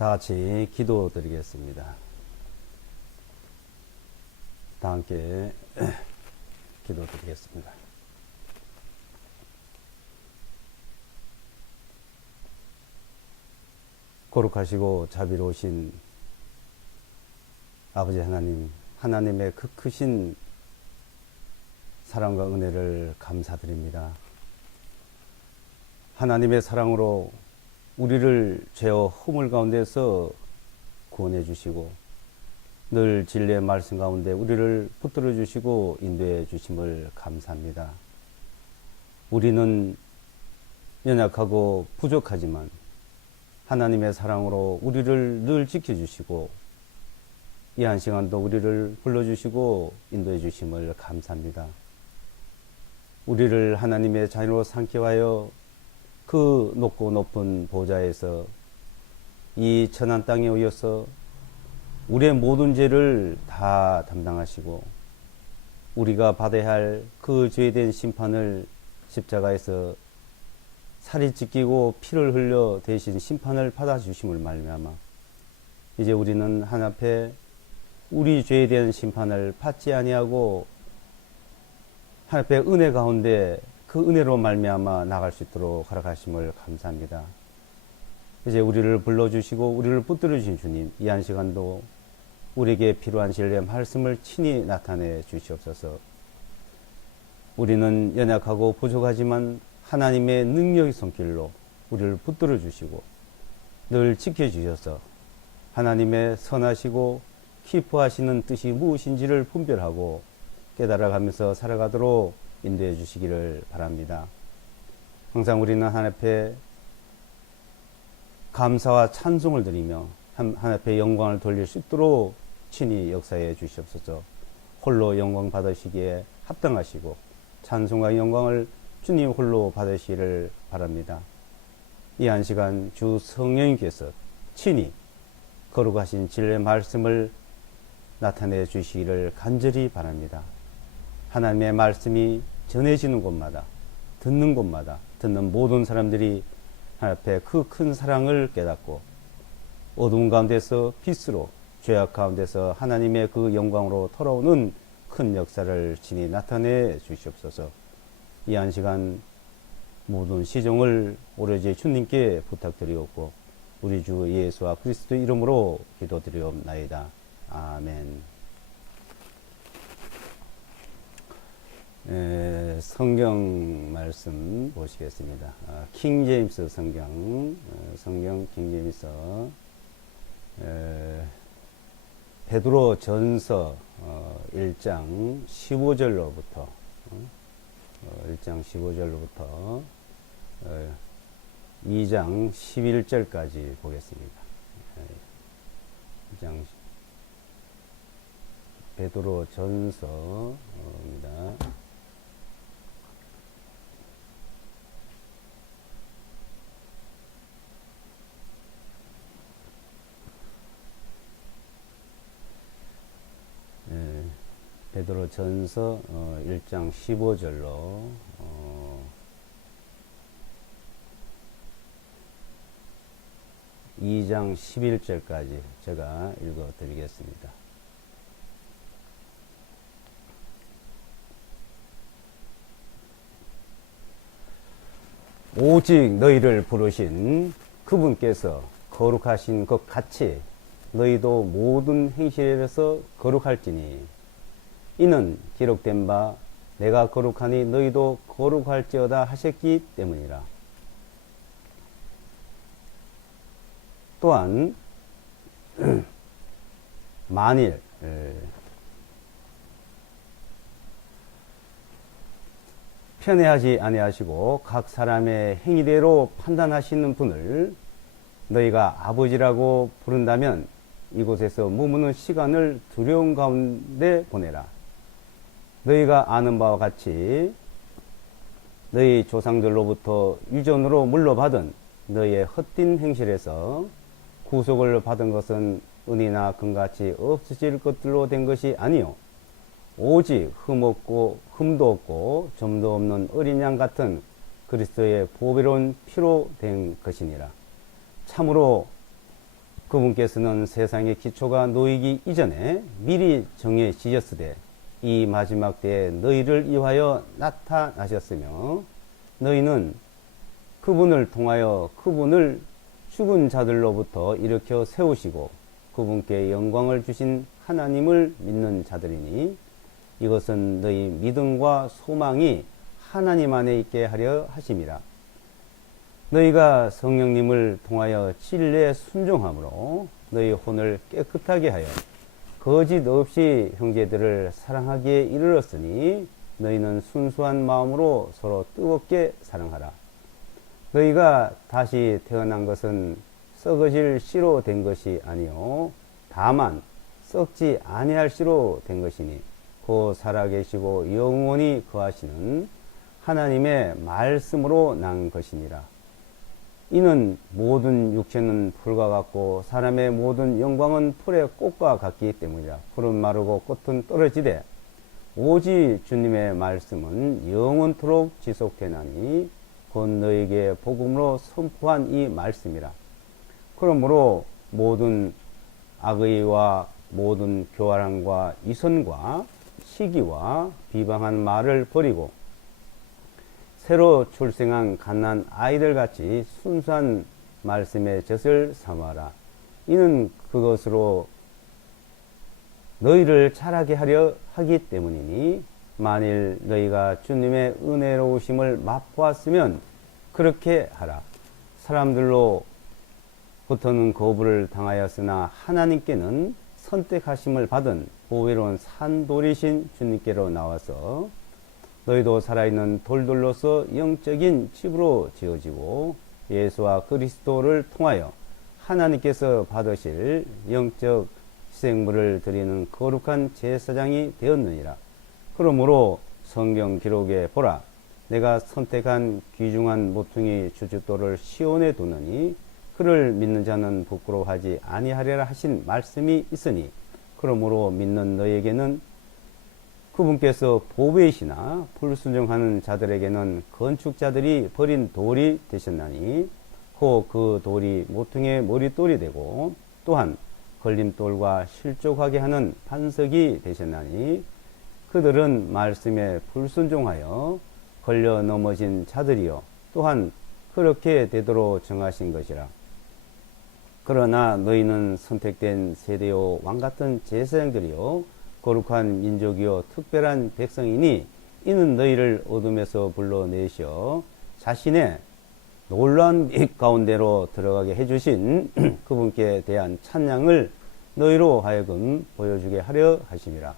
다 같이 기도드리겠습니다. 다 함께 기도드리겠습니다. 거룩하시고 자비로우신 아버지 하나님, 하나님의 그 크신 사랑과 은혜를 감사드립니다. 하나님의 사랑으로 우리를 죄와 허물 가운데서 구원해 주시고 늘 진리의 말씀 가운데 우리를 붙들어 주시고 인도해 주심을 감사합니다. 우리는 연약하고 부족하지만 하나님의 사랑으로 우리를 늘 지켜주시고 이 한 시간도 우리를 불러주시고 인도해 주심을 감사합니다. 우리를 하나님의 자녀로 삼게 하여 그 높고 높은 보좌에서 이 천한 땅에 오셔서 우리의 모든 죄를 다 담당하시고 우리가 받아야 할 그 죄된 심판을 십자가에서 살이 찢기고 피를 흘려 대신 심판을 받아주심을 말미암아 이제 우리는 하나님 앞에 우리 죄에 대한 심판을 받지 아니하고 하나님 앞에 은혜 가운데 그 은혜로 말미암아 나갈 수 있도록 허락하심을 감사합니다. 이제 우리를 불러주시고 우리를 붙들어 주신 주님, 이 한 시간도 우리에게 필요한 진리의 말씀을 친히 나타내 주시옵소서. 우리는 연약하고 부족하지만 하나님의 능력의 손길로 우리를 붙들어 주시고 늘 지켜주셔서 하나님의 선하시고 기뻐하시는 뜻이 무엇인지를 분별하고 깨달아가면서 살아가도록 인도해 주시기를 바랍니다. 항상 우리는 하나님 앞에 감사와 찬송을 드리며 하나님 앞에 영광을 돌릴 수 있도록 친히 역사해 주시옵소서. 홀로 영광 받으시기에 합당하시고 찬송과 영광을 주님 홀로 받으시기를 바랍니다. 이 한 시간 주 성령님께서 친히 거룩하신 진리의 말씀을 나타내 주시기를 간절히 바랍니다. 하나님의 말씀이 전해지는 곳마다 듣는 곳마다 듣는 모든 사람들이 하나님 앞에 그 큰 사랑을 깨닫고 어두운 가운데서 빛으로 죄악 가운데서 하나님의 그 영광으로 돌아오는 큰 역사를 친히 나타내 주시옵소서. 이 한 시간 모든 시종을 오로지 주님께 부탁드리옵고 우리 주 예수와 그리스도 이름으로 기도드리옵나이다. 아멘. 성경 말씀 보시겠습니다. 킹 제임스 성경, 성경 킹 제임스 베드로 전서 1장 15절로부터 1장 15절로부터 2장 11절까지 보겠습니다. 2장 베드로 전서입니다. 베드로 전서 1장 15절로 2장 11절까지 제가 읽어 드리겠습니다. 오직 너희를 부르신 그분께서 거룩하신 것 같이 너희도 모든 행실에서 거룩할지니 이는 기록된 바 내가 거룩하니 너희도 거룩할지어다 하셨기 때문이라. 또한 만일 편애하지 아니하시고 각 사람의 행위대로 판단하시는 분을 너희가 아버지라고 부른다면 이곳에서 머무는 시간을 두려움 가운데 보내라. 너희가 아는 바와 같이 너희 조상들로부터 유전으로 물려받은 너희의 헛된 행실에서 구속을 받은 것은 은이나 금같이 없어질 것들로 된 것이 아니요 오직 흠도 없고 점도 없는 어린 양 같은 그리스도의 보배로운 피로 된 것이니라. 참으로 그분께서는 세상의 기초가 놓이기 이전에 미리 정해지셨으되 이 마지막 때에 너희를 위하여 나타나셨으며 너희는 그분을 통하여 그분을 죽은 자들로부터 일으켜 세우시고 그분께 영광을 주신 하나님을 믿는 자들이니 이것은 너희 믿음과 소망이 하나님 안에 있게 하려 하심이라. 너희가 성령님을 통하여 진리에 순종함으로 너희 혼을 깨끗하게 하여 거짓 없이 형제들을 사랑하기에 이르렀으니 너희는 순수한 마음으로 서로 뜨겁게 사랑하라. 너희가 다시 태어난 것은 썩어질 씨로 된 것이 아니요 다만 썩지 아니할 씨로 된 것이니 곧 살아계시고 영원히 거하시는 하나님의 말씀으로 난 것이니라. 이는 모든 육체는 풀과 같고 사람의 모든 영광은 풀의 꽃과 같기 때문이라. 풀은 마르고 꽃은 떨어지되 오직 주님의 말씀은 영원토록 지속되나니 곧 너에게 복음으로 선포한 이 말씀이라. 그러므로 모든 악의와 모든 교활함과 이선과 시기와 비방한 말을 버리고 새로 출생한 갓난 아이들 같이 순수한 말씀의 젖을 삼아라. 이는 그것으로 너희를 자라게 하려 하기 때문이니 만일 너희가 주님의 은혜로우심을 맛보았으면 그렇게 하라. 사람들로부터는 거부를 당하였으나 하나님께는 선택하심을 받은 보배로운 산돌이신 주님께로 나와서 너희도 살아있는 돌들로서 영적인 집으로 지어지고 예수와 그리스도를 통하여 하나님께서 받으실 영적 희생물을 드리는 거룩한 제사장이 되었느니라. 그러므로 성경 기록에 보라. 내가 선택한 귀중한 모퉁이 주춧돌을 시온에 두느니 그를 믿는 자는 부끄러워하지 아니하리라 하신 말씀이 있으니 그러므로 믿는 너에게는 그분께서 보배이시나 불순종하는 자들에게는 건축자들이 버린 돌이 되셨나니 곧 그 돌이 모퉁이의 머릿돌이 되고 또한 걸림돌과 실족하게 하는 반석이 되셨나니 그들은 말씀에 불순종하여 걸려 넘어진 자들이요 또한 그렇게 되도록 정하신 것이라. 그러나 너희는 선택된 세대요 왕같은 제사장들이요 거룩한 민족이요 특별한 백성이니 이는 너희를 어둠에서 불러내셔 자신의 놀라운 빛 가운데로 들어가게 해주신 그분께 대한 찬양을 너희로 하여금 보여주게 하려 하심이라.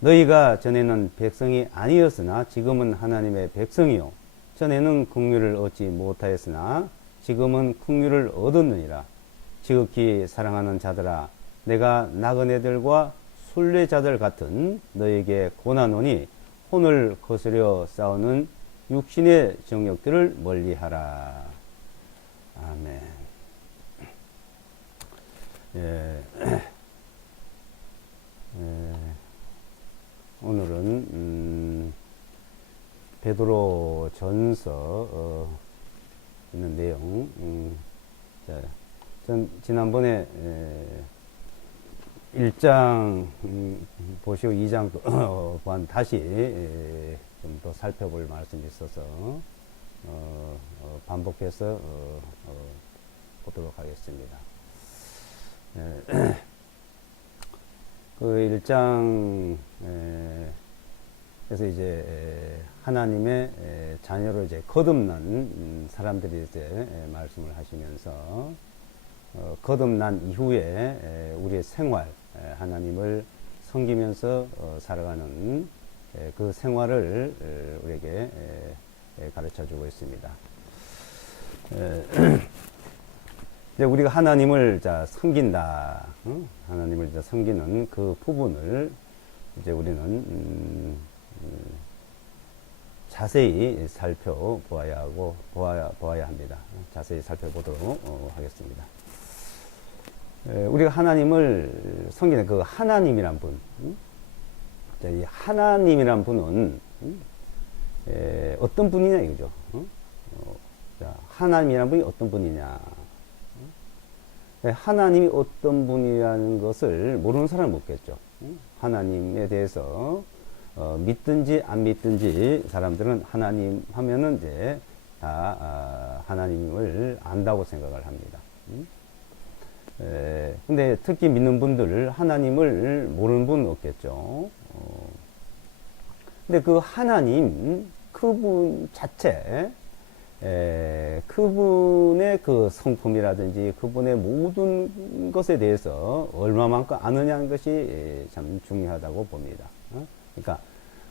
너희가 전에는 백성이 아니었으나 지금은 하나님의 백성이요 전에는 긍휼을 얻지 못하였으나 지금은 긍휼을 얻었느니라. 지극히 사랑하는 자들아 내가 나그네들과 순례자들 같은 너에게 고난오니 혼을 거스려 싸우는 육신의 정욕들을 멀리하라. 아멘. 오늘은 베드로 전서 있는 내용. 전 지난번에 1장 보시고 2장도 다시 좀 더 살펴볼 말씀이 있어서 반복해서 보도록 하겠습니다. 그 1장 그래서 이제 하나님의 자녀로 이제 거듭난 사람들이 이제 말씀을 하시면서 거듭난 이후에 우리의 생활 하나님을 섬기면서 살아가는 그 생활을 우리에게 가르쳐 주고 있습니다. 이제 우리가 하나님을 섬긴다, 하나님을 섬기는 그 부분을 이제 우리는 자세히 살펴보아야 하고 보아야 합니다. 자세히 살펴보도록 하겠습니다. 우리가 하나님을 섬기는 그 하나님이란 분, 이 하나님이란 분은 어떤 분이냐 이거죠. 하나님이란 분이 어떤 분이냐. 하나님이 어떤 분이라는 것을 모르는 사람은 없겠죠. 하나님에 대해서 믿든지 안 믿든지 사람들은 하나님 하면은 이제 다 하나님을 안다고 생각을 합니다. 근데 특히 믿는 분들 하나님을 모르는 분은 없겠죠. 근데 그 하나님 그분 자체 그분의 그 성품이라든지 그분의 모든 것에 대해서 얼마만큼 아느냐는 것이 참 중요하다고 봅니다. 그러니까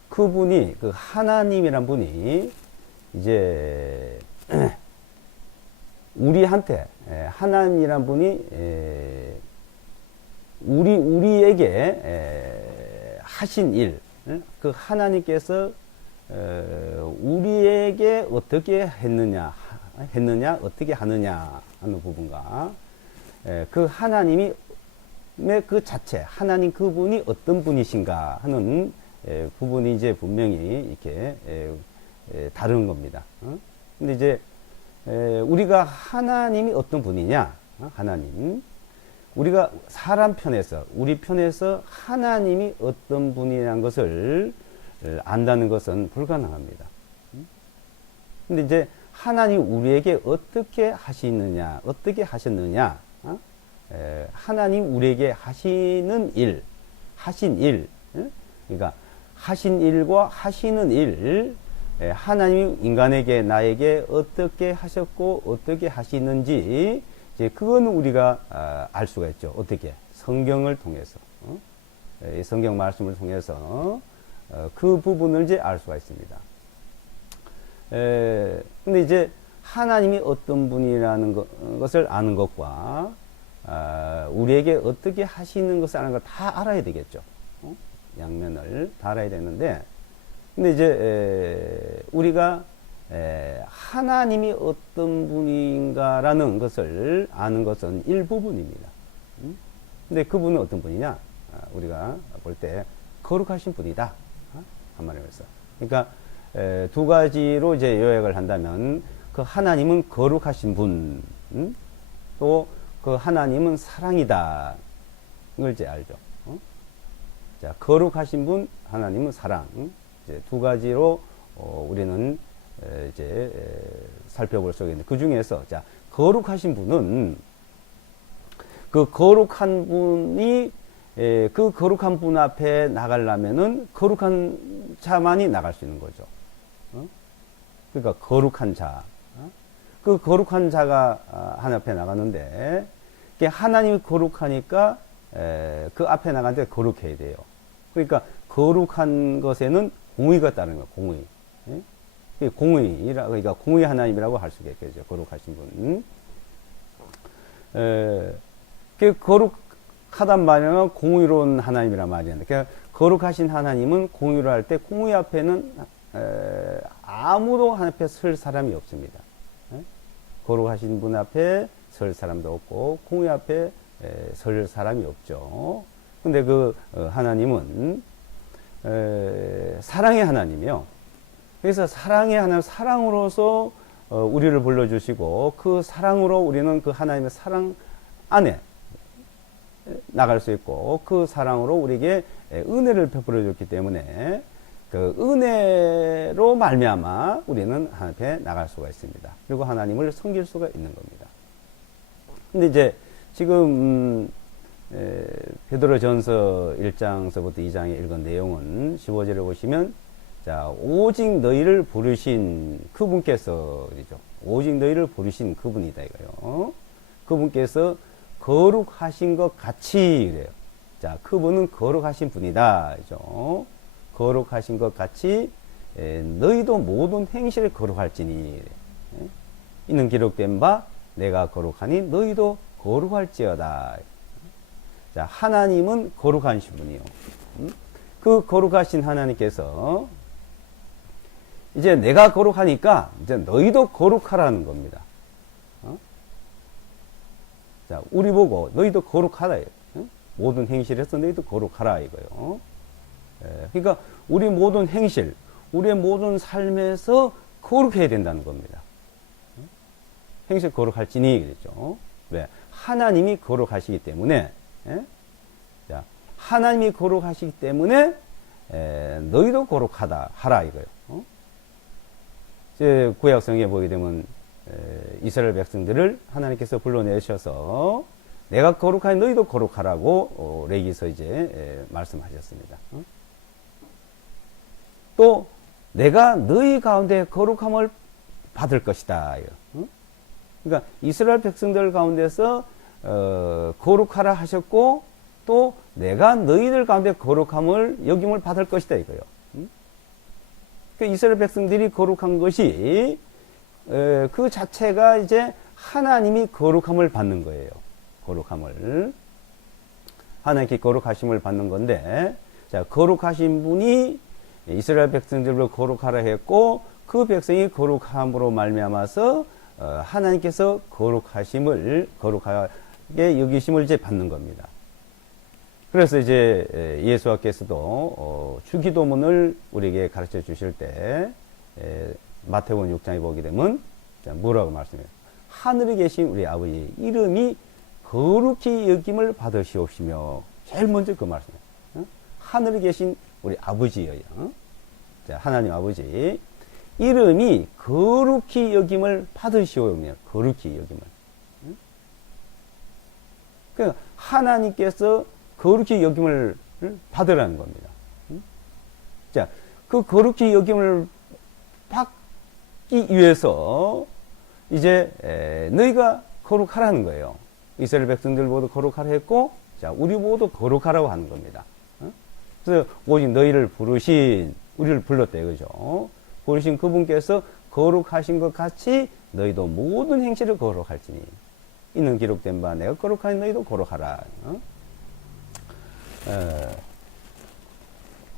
그분이 그 하나님이란 분이 이제 우리한테 하나님이란 분이 우리에게 하신 일, 그 하나님께서 우리에게 어떻게 했느냐, 어떻게 하느냐 하는 부분과 그 하나님이 그 자체, 하나님 그분이 어떤 분이신가 하는 부분이 이제 분명히 이렇게 다른 겁니다. 근데 이제 우리가 하나님이 어떤 분이냐, 하나님. 우리가 사람 편에서, 우리 편에서 하나님이 어떤 분이라는 것을 안다는 것은 불가능합니다. 근데 이제 하나님 우리에게 어떻게 하시느냐, 어떻게 하셨느냐, 하나님 우리에게 하시는 일, 하신 일, 그러니까 하신 일과 하시는 일, 하나님 인간에게 나에게 어떻게 하셨고 어떻게 하시는지 이제 그거는 우리가 알 수가 있죠. 어떻게? 성경을 통해서, 이 성경 말씀을 통해서 그 부분을 이제 알 수가 있습니다. 근데 이제 하나님이 어떤 분이라는 것을 아는 것과 우리에게 어떻게 하시는 것을 아는 걸 다 알아야 되겠죠. 양면을 다 알아야 되는데, 근데 이제 우리가 하나님이 어떤 분인가라는 것을 아는 것은 일부분입니다. 근데 그분은 어떤 분이냐? 우리가 볼 때 거룩하신 분이다. 한마디로 해서. 그러니까 두 가지로 이제 요약을 한다면 그 하나님은 거룩하신 분, 또 그 하나님은 사랑이다. 을 이제 알죠. 자, 거룩하신 분, 하나님은 사랑. 이제 두 가지로 우리는 이제 살펴볼 수 있는데 그 중에서 자, 거룩하신 분은 그 거룩한 분이 그 거룩한 분 앞에 나가려면은 거룩한 자만이 나갈 수 있는 거죠. 그러니까 거룩한 자. 그 거룩한 자가 하나님 앞에 나가는데 하나님이 거룩하니까 그 앞에 나가는데 거룩해야 돼요. 그러니까 거룩한 것에는 공의가 따르는 거예요. 공의. 공의라, 그러니까 공의 하나님이라고 할 수가 있겠죠. 거룩하신 분. 그 거룩하단 말이면 공의로운 하나님이란 말이에요. 그러니까 거룩하신 하나님은 공의로 할 때 공의 앞에는 아무도 하나님 앞에 설 사람이 없습니다. 거룩하신 분 앞에 설 사람도 없고 공의 앞에 설 사람이 없죠. 근데 그 하나님은 사랑의 하나님이요. 그래서 사랑의 하나님, 사랑으로서 우리를 불러주시고 그 사랑으로 우리는 그 하나님의 사랑 안에 나갈 수 있고 그 사랑으로 우리에게 은혜를 베풀어 줬기 때문에 그 은혜로 말미암아 우리는 하나님 앞에 나갈 수가 있습니다. 그리고 하나님을 섬길 수가 있는 겁니다. 근데 이제 지금 베드로전서 1장서부터 2장에 읽은 내용은 15절에 보시면 자, 오직 너희를 부르신 그분께서이죠. 오직 너희를 부르신 그분이다 이거요. 그분께서 거룩하신 것 같이 그래요. 자, 그분은 거룩하신 분이다. 이죠. 거룩하신 것 같이 너희도 모든 행실을 거룩할지니 이는 기록된 바 내가 거룩하니 너희도 거룩할지어다. 자, 하나님은 거룩하신 분이요. 그 거룩하신 하나님께서 이제 내가 거룩하니까 이제 너희도 거룩하라는 겁니다. 자, 우리 보고 너희도 거룩하라. 모든 행실에서 너희도 거룩하라 이거요. 그러니까 우리 모든 행실, 우리의 모든 삶에서 거룩해야 된다는 겁니다. 행실 거룩할지니 그랬죠. 왜? 하나님이 거룩하시기 때문에, 예? 자, 하나님이 거룩하시기 때문에, 너희도 거룩하다, 하라, 이거요. 이제 구약성경에 보게 되면, 이스라엘 백성들을 하나님께서 불러내셔서, 내가 거룩하니 너희도 거룩하라고, 레위기서 이제, 말씀하셨습니다. 또, 내가 너희 가운데 거룩함을 받을 것이다. 그러니까 이스라엘 백성들 가운데서 거룩하라 하셨고 또 내가 너희들 가운데 거룩함을 여김을 받을 것이다 이거요. 그러니까 이스라엘 백성들이 거룩한 것이 그 자체가 이제 하나님이 거룩함을 받는 거예요. 거룩함을 하나님께 거룩하심을 받는 건데, 자 거룩하신 분이 이스라엘 백성들을 거룩하라 했고 그 백성이 거룩함으로 말미암아서 하나님께서 거룩하심을 거룩하게 여기심을 이제 받는 겁니다. 그래서 이제 예수께서도 주기도문을 우리에게 가르쳐 주실 때 마태복음 6장에 보게 되면 뭐라고 말씀해요? 하늘에 계신 우리 아버지의 이름이 거룩히 여김을 받으시옵시며, 제일 먼저 그 말씀이에요. 하늘에 계신 우리 아버지예요. 자, 하나님 아버지 이름이 거룩히 여김을 받으시오며, 거룩히 여김을. 그러니까 하나님께서 거룩히 여김을 받으라는 겁니다. 자, 그 거룩히 여김을 받기 위해서 이제 너희가 거룩하라는 거예요. 이스라엘 백성들 모두 거룩하라 했고, 자, 우리 모두 거룩하라고 하는 겁니다. 그래서 오직 너희를 부르신, 우리를 불렀대, 그죠? 부르신 그분께서 거룩하신 것 같이 너희도 모든 행실을 거룩할지니 이는 기록된 바 내가 거룩하니 너희도 거룩하라.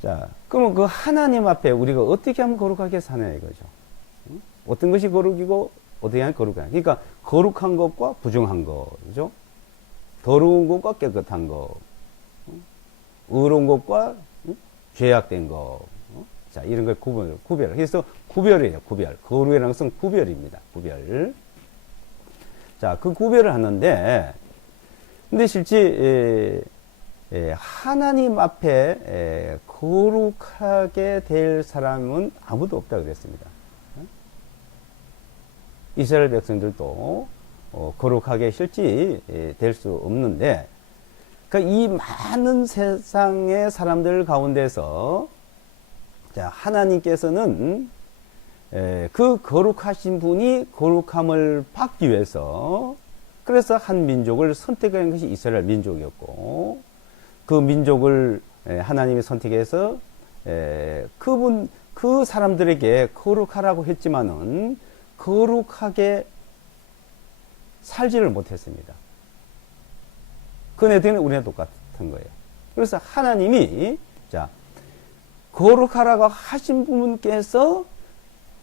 자, 그러면 그 하나님 앞에 우리가 어떻게 하면 거룩하게 사냐 이거죠. 어떤 것이 거룩이고 어떻게 하면 거룩하냐. 그러니까 거룩한 것과 부정한 것, 그죠? 더러운 것과 깨끗한 것, 의로운 것과 죄악된 것. 자, 이런 걸 구별. 그래서 구별이에요, 구별. 거룩이라는 것은 구별입니다, 구별. 자, 그 구별을 하는데, 근데 실제, 하나님 앞에 거룩하게 될 사람은 아무도 없다 그랬습니다. 이스라엘 백성들도 거룩하게 실제 될 수 없는데, 그러니까 이 많은 세상의 사람들 가운데서 자, 하나님께서는 그 거룩하신 분이 거룩함을 받기 위해서 그래서 한 민족을 선택한 것이 이스라엘 민족이었고, 그 민족을 하나님이 선택해서 그 사람들에게 거룩하라고 했지만은 거룩하게 살지를 못했습니다. 그네들은 우리랑 똑같은 거예요. 그래서 하나님이 자, 거룩하라고 하신 분께서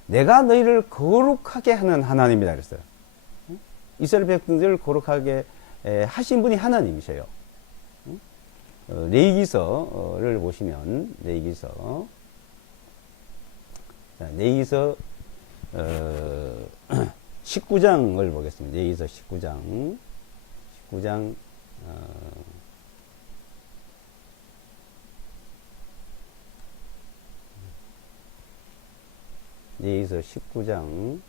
내가 너희를 거룩하게 하는 하나님이다 그랬어요. 이스라엘 백성들을 거룩하게 하신 분이 하나님이세요. 레위기서를 보시면 레위기서 19장을 보겠습니다. 레위기서 19장 레위기서 19장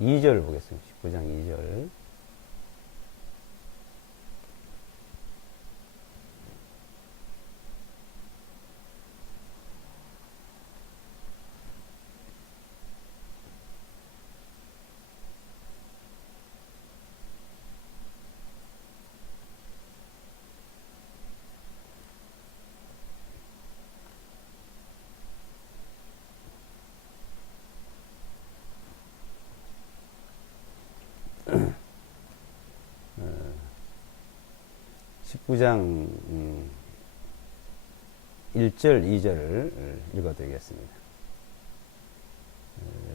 2절 보겠습니다. 19장 2절. 구 장 1절, 2절을 읽어드리겠습니다.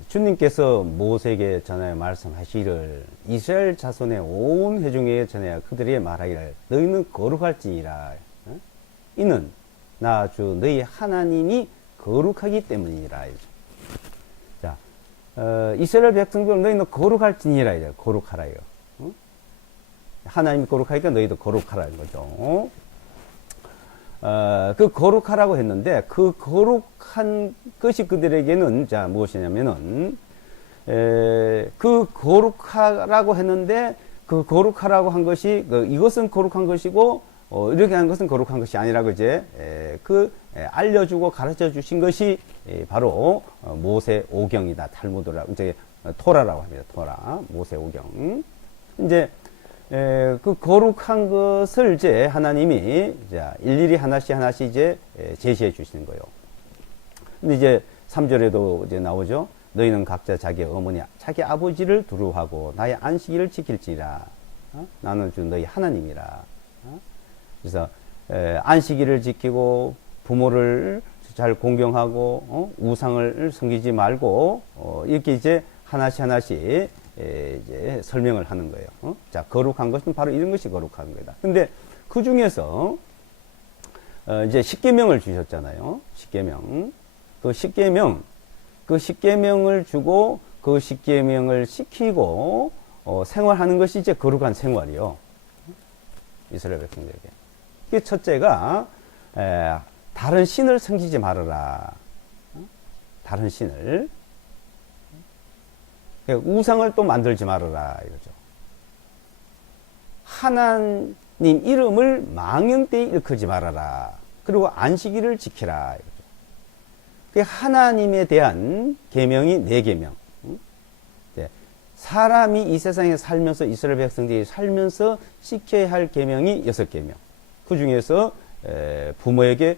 주님께서 모세에게 전하여 말씀하시기를 이스라엘 자손의 온 회중에게 전하여 그들에게 말하기를 너희는 거룩할지니라. 이는 나 주 너희 하나님이 거룩하기 때문이라. 이스라엘 백성들 너희는 거룩할지니라 이래. 거룩하라 이거. 하나님이 거룩하니까 너희도 거룩하라는 거죠. 그 거룩하라고 했는데 그 거룩한 것이 그들에게는 자 무엇이냐면은 그 거룩하라고 했는데 그 거룩하라고 한 것이 이것은 거룩한 것이고 이렇게 하는 것은 거룩한 것이 아니라고 이제 알려주고 가르쳐 주신 것이 바로 모세 오경이다. 탈무드라고 이제 토라라고 합니다. 토라 모세 오경. 이제 그 거룩한 것을 이제 하나님이 자 일일이 하나씩 이제 제시해 주시는 거예요. 근데 이제 3절에도 이제 나오죠. 너희는 각자 자기 어머니, 자기 아버지를 두루하고 나의 안식일을 지킬지라. 나는 주 너희 하나님이라. 그래서 안식일을 지키고 부모를 잘 공경하고 우상을 섬기지 말고 이렇게 이제 하나씩 이제 설명을 하는 거예요. 자, 거룩한 것은 바로 이런 것이 거룩한 거다. 근데 그 중에서 이제 십계명을 주셨잖아요. 십계명. 그 십계명을 주고 그 십계명을 지키고 생활하는 것이 이제 거룩한 생활이요. 이스라엘 백성들에게. 그 첫째가 다른 신을 섬기지 말아라. 다른 신을. 우상을 또 만들지 말아라 이거죠. 하나님 이름을 망령되이 일컫지 말아라. 그리고 안식일을 지키라 이거죠. 그 하나님에 대한 계명이 4계명. 사람이 이 세상에 살면서 이스라엘 백성들이 살면서 지켜야 할 계명이 6계명. 그 중에서 부모에게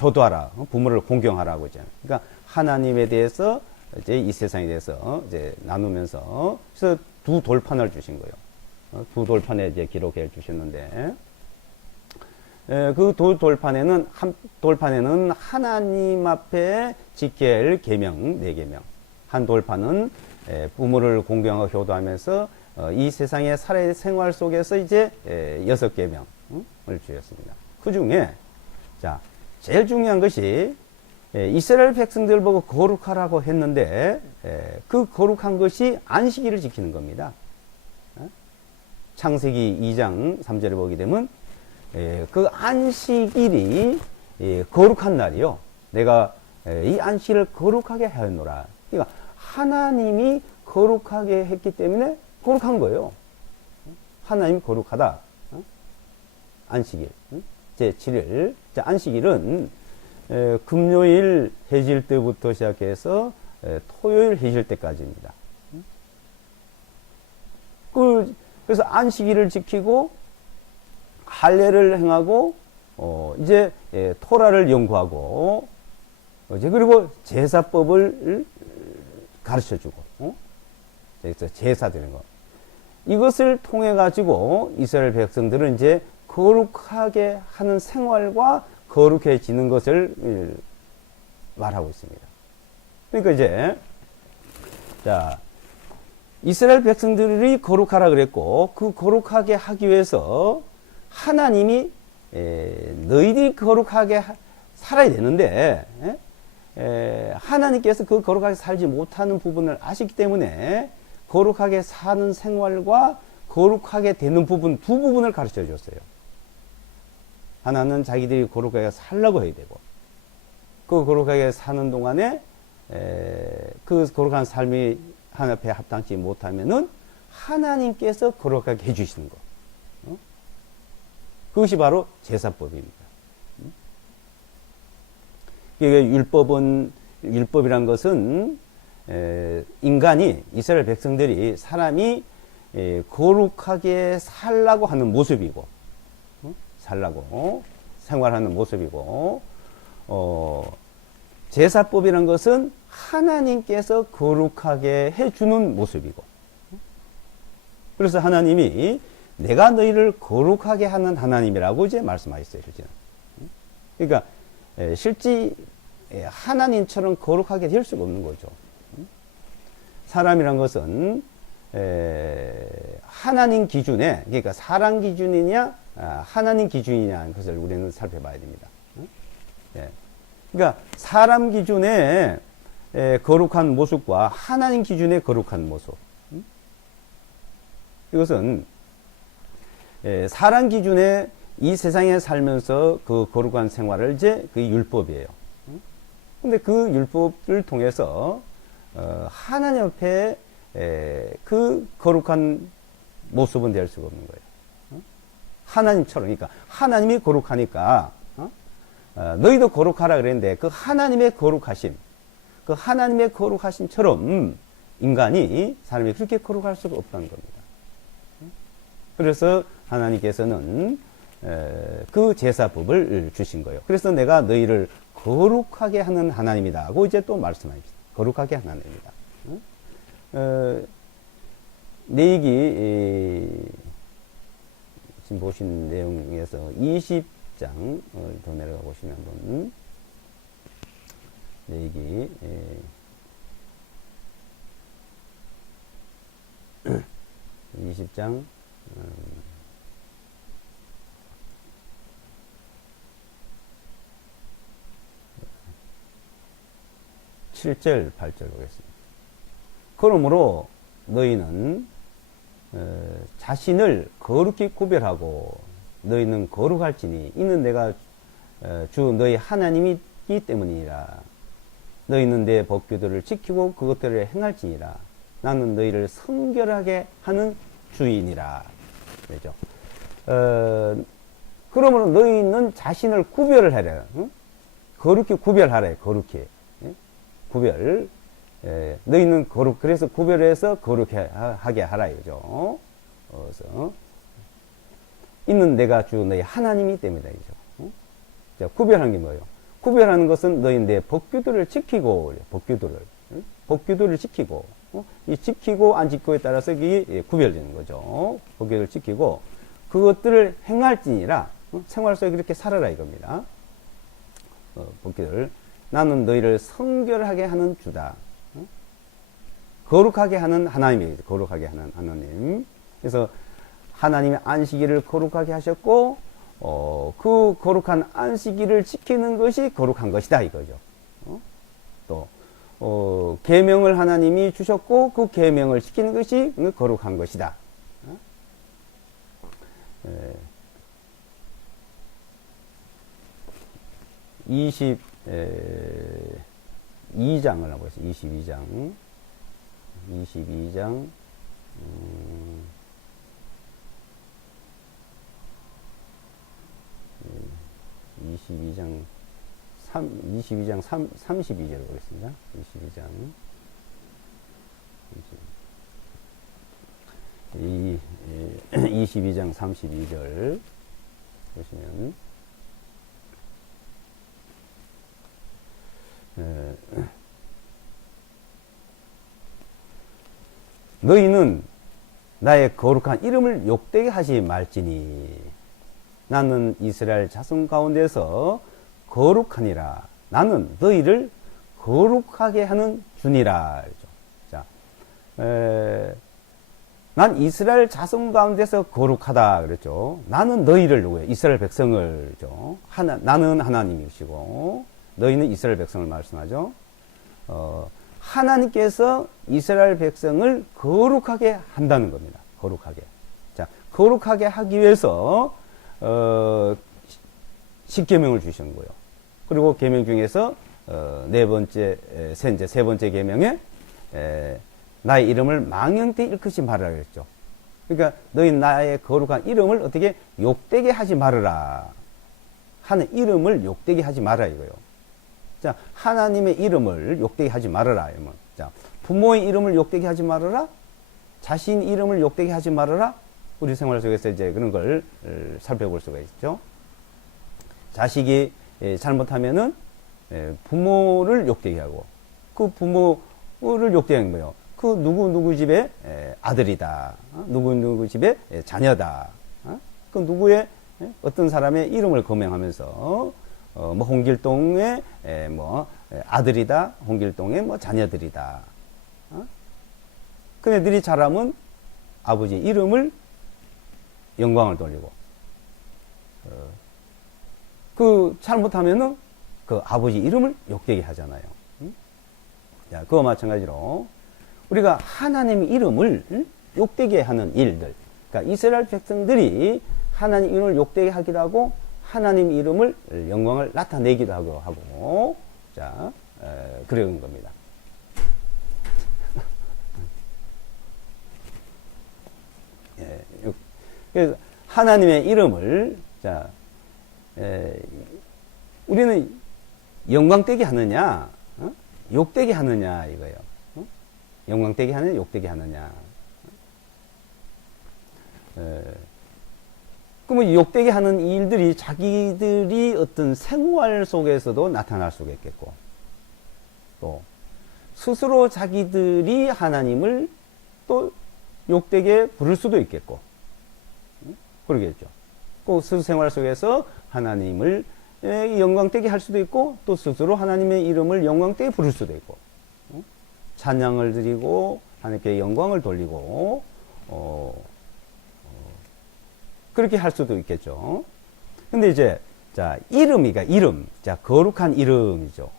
효도하라, 부모를 공경하라고 있잖아요. 그러니까 하나님에 대해서 이제 이 세상에 대해서 이제 나누면서 그래서 2 돌판을 주신 거예요. 2 돌판에 이제 기록해 주셨는데 그 돌판에는 한 돌판에는 하나님 앞에 지켜야 할 계명 4계명. 한 돌판은 부모를 공경하고 효도하면서 이 세상의 살아의 생활 속에서 이제 6계명을 주셨습니다. 그 중에 자 제일 중요한 것이 이스라엘 백성들 보고 거룩하라고 했는데 그 거룩한 것이 안식일을 지키는 겁니다. 창세기 2장 3절에 보게 되면 그 안식일이 거룩한 날이요. 내가 이 안식일을 거룩하게 하였노라. 그러니까 하나님이 거룩하게 했기 때문에 거룩한 거예요. 하나님이 거룩하다. 안식일 제7일. 안식일은 금요일 해질 때부터 시작해서 토요일 해질 때까지입니다. 그래서 안식일을 지키고 할례를 행하고 이제 토라를 연구하고 이제 그리고 제사법을 가르쳐주고 제사 드리는 거 이것을 통해 가지고 이스라엘 백성들은 이제 거룩하게 하는 생활과 거룩해지는 것을 말하고 있습니다. 그러니까 이제 자 이스라엘 백성들이 거룩하라 그랬고 그 거룩하게 하기 위해서 하나님이 너희들이 거룩하게 살아야 되는데 하나님께서 그 거룩하게 살지 못하는 부분을 아시기 때문에 거룩하게 사는 생활과 거룩하게 되는 부분 2 부분을 가르쳐 줬어요. 하나는 자기들이 거룩하게 살라고 해야 되고 그 거룩하게 사는 동안에 그 거룩한 삶이 하나님 앞에 합당치 못하면은 하나님께서 거룩하게 해주시는 것. 그것이 바로 제사법입니다. 율법이란 것은 인간이 이스라엘 백성들이 사람이 거룩하게 살라고 하는 모습이고 살라고 생활하는 모습이고 제사법이란 것은 하나님께서 거룩하게 해주는 모습이고 그래서 하나님이 내가 너희를 거룩하게 하는 하나님이라고 이제 말씀하셨어요. 그러니까 실제 하나님처럼 거룩하게 될 수가 없는 거죠. 사람이란 것은 하나님 기준에 그러니까 사람 기준이냐 하나님 기준이냐 하는 것을 우리는 살펴봐야 됩니다. 그러니까 사람 기준에 거룩한 모습과 하나님 기준의 거룩한 모습. 이것은 사람 기준의 이 세상에 살면서 그 거룩한 생활을 이제 그 율법이에요. 근데 그 율법을 통해서 하나님 앞에 그 거룩한 모습은 될 수가 없는 거예요. 하나님처럼, 그러니까 하나님이 거룩하니까 너희도 거룩하라 그랬는데 그 하나님의 거룩하심, 그 하나님의 거룩하심처럼 인간이 사람이 그렇게 거룩할 수가 없다는 겁니다. 그래서 하나님께서는 그 제사법을 주신 거예요. 그래서 내가 너희를 거룩하게 하는 하나님이다 하고 이제 또 말씀하십니다. 거룩하게 하는 하나님이다. 레위기 지금 보신 내용에서 20장 더 내려가 보시면 한번 레위기 20장 7절 8절 보겠습니다. 그러므로 너희는 자신을 거룩히 구별하고 너희는 거룩할지니 이는 내가 주 너희 하나님이기 때문이라. 너희는 내 법규들을 지키고 그것들을 행할지니라. 나는 너희를 성결하게 하는 주인이라. 그렇죠? 그러므로 너희는 자신을 구별을 하래. 응? 거룩히 구별하래. 거룩히. 예? 구별. 너희는 거룩, 그래서 구별해서 거룩하게 하라. 이거죠. 그래서 있는 내가 주 너희 하나님이 때문이다. 이죠. 응? 자, 구별한 게 뭐예요? 구별하는 것은 너희 내 법규들을 지키고, 법규들을. 응? 법규들을 지키고. 이 지키고 안 지키고에 따라서 이게 구별되는 거죠. 법규를 지키고 그것들을 행할지니라. 생활 속에 그렇게 살아라 이겁니다. 법규를 나는 너희를 성결하게 하는 주다. 거룩하게 하는 하나님이에요. 거룩하게 하는 하나님. 그래서 하나님의 안식일을 거룩하게 하셨고 그 거룩한 안식일을 지키는 것이 거룩한 것이다 이거죠. 또 계명을 하나님이 주셨고 그 계명을 지키는 것이 거룩한 것이다. 22장을 보겠습니다. 22장 32장 32절 보겠습니다. 22장 32절 보시면 너희는 나의 거룩한 이름을 욕되게 하지 말지니 나는 이스라엘 자손 가운데서 거룩하니라. 나는 너희를 거룩하게 하는 주니라. 자, 난 이스라엘 자손 가운데서 거룩하다 그랬죠. 나는 너희를 누구예요? 이스라엘 백성을 나는 하나님이시고 너희는 이스라엘 백성을 말씀하죠. 하나님께서 이스라엘 백성을 거룩하게 한다는 겁니다. 거룩하게. 자, 거룩하게 하기 위해서 십계명을 주신 거예요. 그리고 계명 중에서 세 번째 계명에 나의 이름을 망령되이 일컫지 말아라 그랬죠. 그러니까 너희 나의 거룩한 이름을 어떻게 욕되게 하지 말아라. 하는 이름을 욕되게 하지 말아 이거요. 자, 하나님의 이름을 욕되게 하지 말아라. 자, 부모의 이름을 욕되게 하지 말아라. 자신 이름을 욕되게 하지 말아라. 우리 생활 속에서 이제 그런 걸 살펴볼 수가 있죠. 자식이 잘못하면은 부모를 욕되게 하고 그 부모를 욕되게 하는 거예요. 그 누구 집의 아들이다. 누구 집의 자녀다. 그 누구의 어떤 사람의 이름을 거명하면서 뭐 홍길동의 아들이다. 홍길동의 자녀들이다. 그네들이 자라면 아버지 이름을 영광을 돌리고 그 잘못하면은 그 아버지 이름을 욕되게 하잖아요. 자, 그와 마찬가지로 우리가 하나님 이름을 욕되게 하는 일들, 그러니까 이스라엘 백성들이 하나님 이름을 욕되게 하기도 하고 하나님 이름을 영광을 나타내기도 하고 자, 그런 겁니다. 그래서 하나님의 이름을 자, 우리는 영광되게 하느냐, 욕되게 하느냐 이거예요. 영광되게 하느냐, 욕되게 하느냐. 그러면 욕되게 하는 일들이 자기들이 어떤 생활 속에서도 나타날 수가 있겠고, 또 스스로 자기들이 하나님을 또 욕되게 부를 수도 있겠고, 그러겠죠. 그 스스로 생활 속에서 하나님을 영광되게 할 수도 있고, 또 스스로 하나님의 이름을 영광되게 부를 수도 있고, 찬양을 드리고 하나님께 영광을 돌리고 그렇게 할 수도 있겠죠. 근데 이제 자, 이름이가 이름, 자, 거룩한 이름이죠.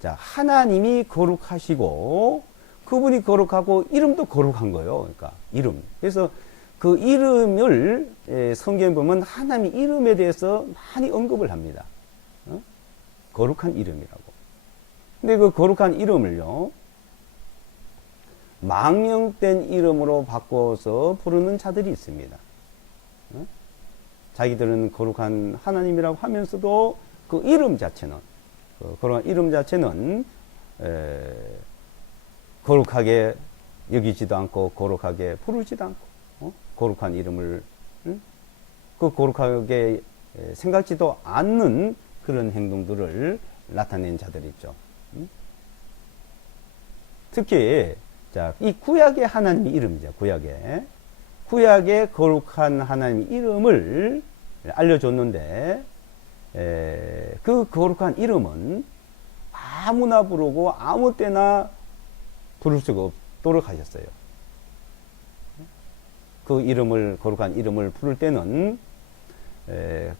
자, 하나님이 거룩하시고 그분이 거룩하고 이름도 거룩한 거예요. 그러니까 이름. 그래서 그 이름을 성경에 보면 하나님 이름에 대해서 많이 언급을 합니다. 거룩한 이름이라고. 근데 그 거룩한 이름을요, 망령된 이름으로 바꿔서 부르는 자들이 있습니다. 자기들은 거룩한 하나님이라고 하면서도 그 이름 자체는, 거룩한 이름 자체는 거룩하게 여기지도 않고 거룩하게 부르지도 않고 거룩한 이름을 그 거룩하게 생각지도 않는 그런 행동들을 나타낸 자들이 있죠. 특히 자, 이 구약의 하나님의 이름이죠. 구약의 거룩한 하나님의 이름을 알려줬는데 그 거룩한 이름은 아무나 부르고 아무 때나 부를 수가 없도록 하셨어요. 그 이름을, 거룩한 이름을 부를 때는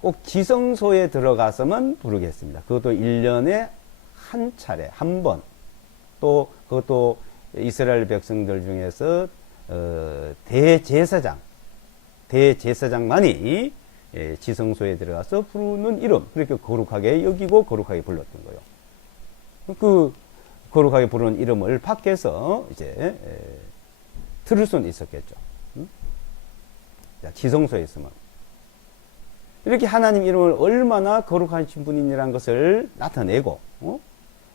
꼭 지성소에 들어가서만 부르겠습니다. 그것도 1년에 한 차례, 한 번. 또 그것도 이스라엘 백성들 중에서 대제사장만이 지성소에 들어가서 부르는 이름, 그렇게 거룩하게 여기고 거룩하게 불렀던 거예요. 그 거룩하게 부르는 이름을 밖에서 이제 들을 수는 있었겠죠. 지성소에 있으면 이렇게 하나님 이름을 얼마나 거룩하신 분이라는 것을 나타내고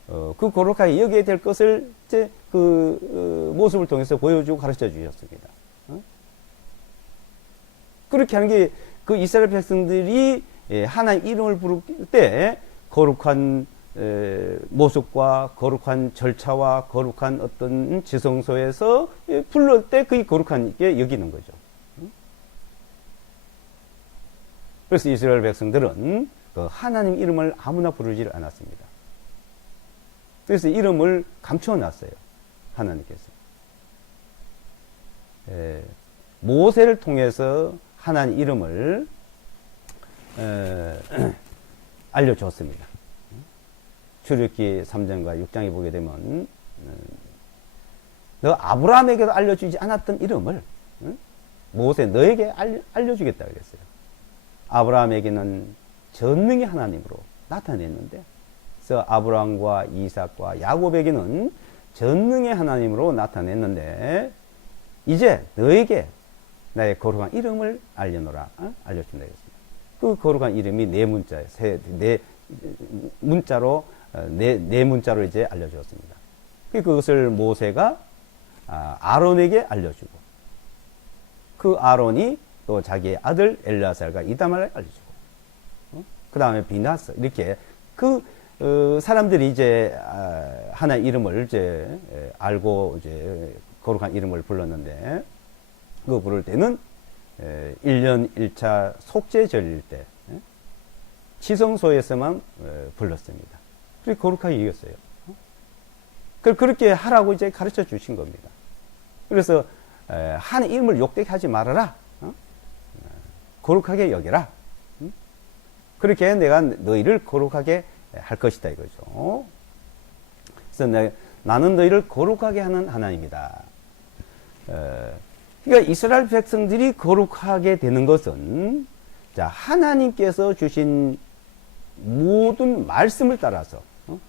그 거룩하게 여기게 될 것을 이제 그 모습을 통해서 보여주고 가르쳐 주셨습니다. 그렇게 하는 게 그 이스라엘 백성들이 하나님 이름을 부를 때 거룩한 모습과 거룩한 절차와 거룩한 어떤 지성소에서 불러올 때 그게 거룩하게 여기는 거죠. 그래서 이스라엘 백성들은 그 하나님 이름을 아무나 부르지 않았습니다. 그래서 이름을 감추어 놨어요. 하나님께서. 모세를 통해서 하나님 이름을 알려줬습니다. 출애굽기 3장과 6장에 보게 되면 너 아브라함에게도 알려주지 않았던 이름을 모세 너에게 알려주겠다 그랬어요. 아브라함에게는 전능의 하나님으로 나타냈는데, 그래서 아브라함과 이삭과 야곱에게는 전능의 하나님으로 나타냈는데, 이제 너에게 나의 거룩한 이름을 알려노라, 알려준다 했습니다. 그 거룩한 이름이 네 문자로 이제 알려주었습니다. 그것을 모세가 아론에게 알려주고, 그 아론이 또 자기의 아들 엘르아살과 이다말을 알려주고, 그 다음에 비나스, 이렇게 사람들이 이제 하나의 이름을 이제 알고 이제 거룩한 이름을 불렀는데, 그거 부를 때는 1년 1차 속죄절일 때 지성소에서만 불렀습니다. 그렇게 거룩하게 이겼어요. 그렇게 하라고 이제 가르쳐 주신 겁니다. 그래서 하나님 이름을 욕되게 하지 말아라. 거룩하게 여겨라. 그렇게 내가 너희를 거룩하게 할 것이다 이거죠. 그래서 나는 너희를 거룩하게 하는 하나님이다. 그러니까 이스라엘 백성들이 거룩하게 되는 것은 자, 하나님께서 주신 모든 말씀을 따라서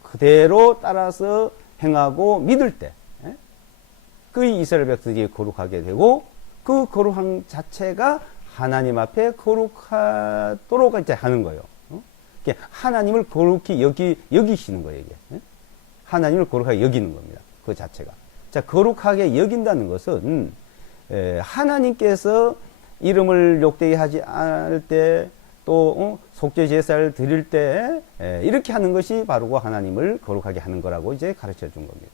그대로 따라서 행하고 믿을 때 그 이스라엘 백성들이 거룩하게 되고 그 거룩함 자체가 하나님 앞에 거룩하도록 이제 하는 거예요. 하나님을 거룩히 여기시는 거예요, 이게. 하나님을 거룩하게 여기는 겁니다. 그 자체가. 자, 거룩하게 여긴다는 것은 하나님께서 이름을 욕되게 하지 않을 때 또 속죄 제사를 드릴 때 이렇게 하는 것이 바로 하나님을 거룩하게 하는 거라고 이제 가르쳐 준 겁니다.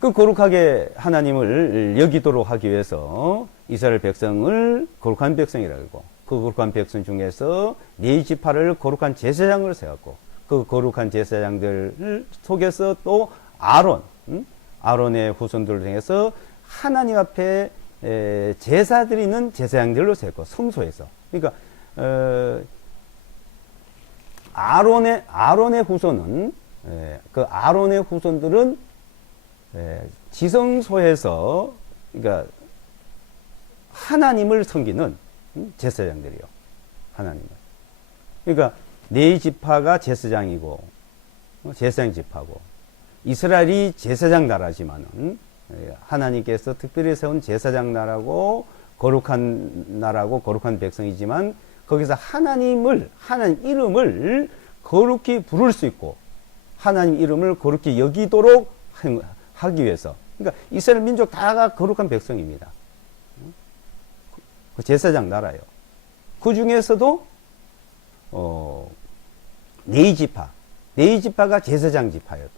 그 거룩하게 하나님을 여기도록 하기 위해서 이스라엘 백성을 거룩한 백성이라고 하고 그 거룩한 백성 중에서 네 지파를 거룩한 제사장으로 세웠고 그 거룩한 제사장들 속에서 또 아론의 후손들을 통해서 하나님 앞에 제사 드리는 제사장들로 세웠고 성소에서 그러니까 아론의 후손은 그 아론의 후손들은 지성소에서 그러니까 하나님을 섬기는 제사장들이요. 하나님을. 그러니까 네 지파가 제사장이고 제사장 지파고 이스라엘이 제사장 나라지만은 하나님께서 특별히 세운 제사장 나라고 거룩한 나라고 거룩한 백성이지만 거기서 하나님 이름을 거룩히 부를 수 있고 하나님 이름을 거룩히 여기도록 하기 위해서 그러니까 이스라엘 민족 다가 거룩한 백성입니다. 그 제사장 나라예요. 그 중에서도 네 지파가 제사장 지파예요.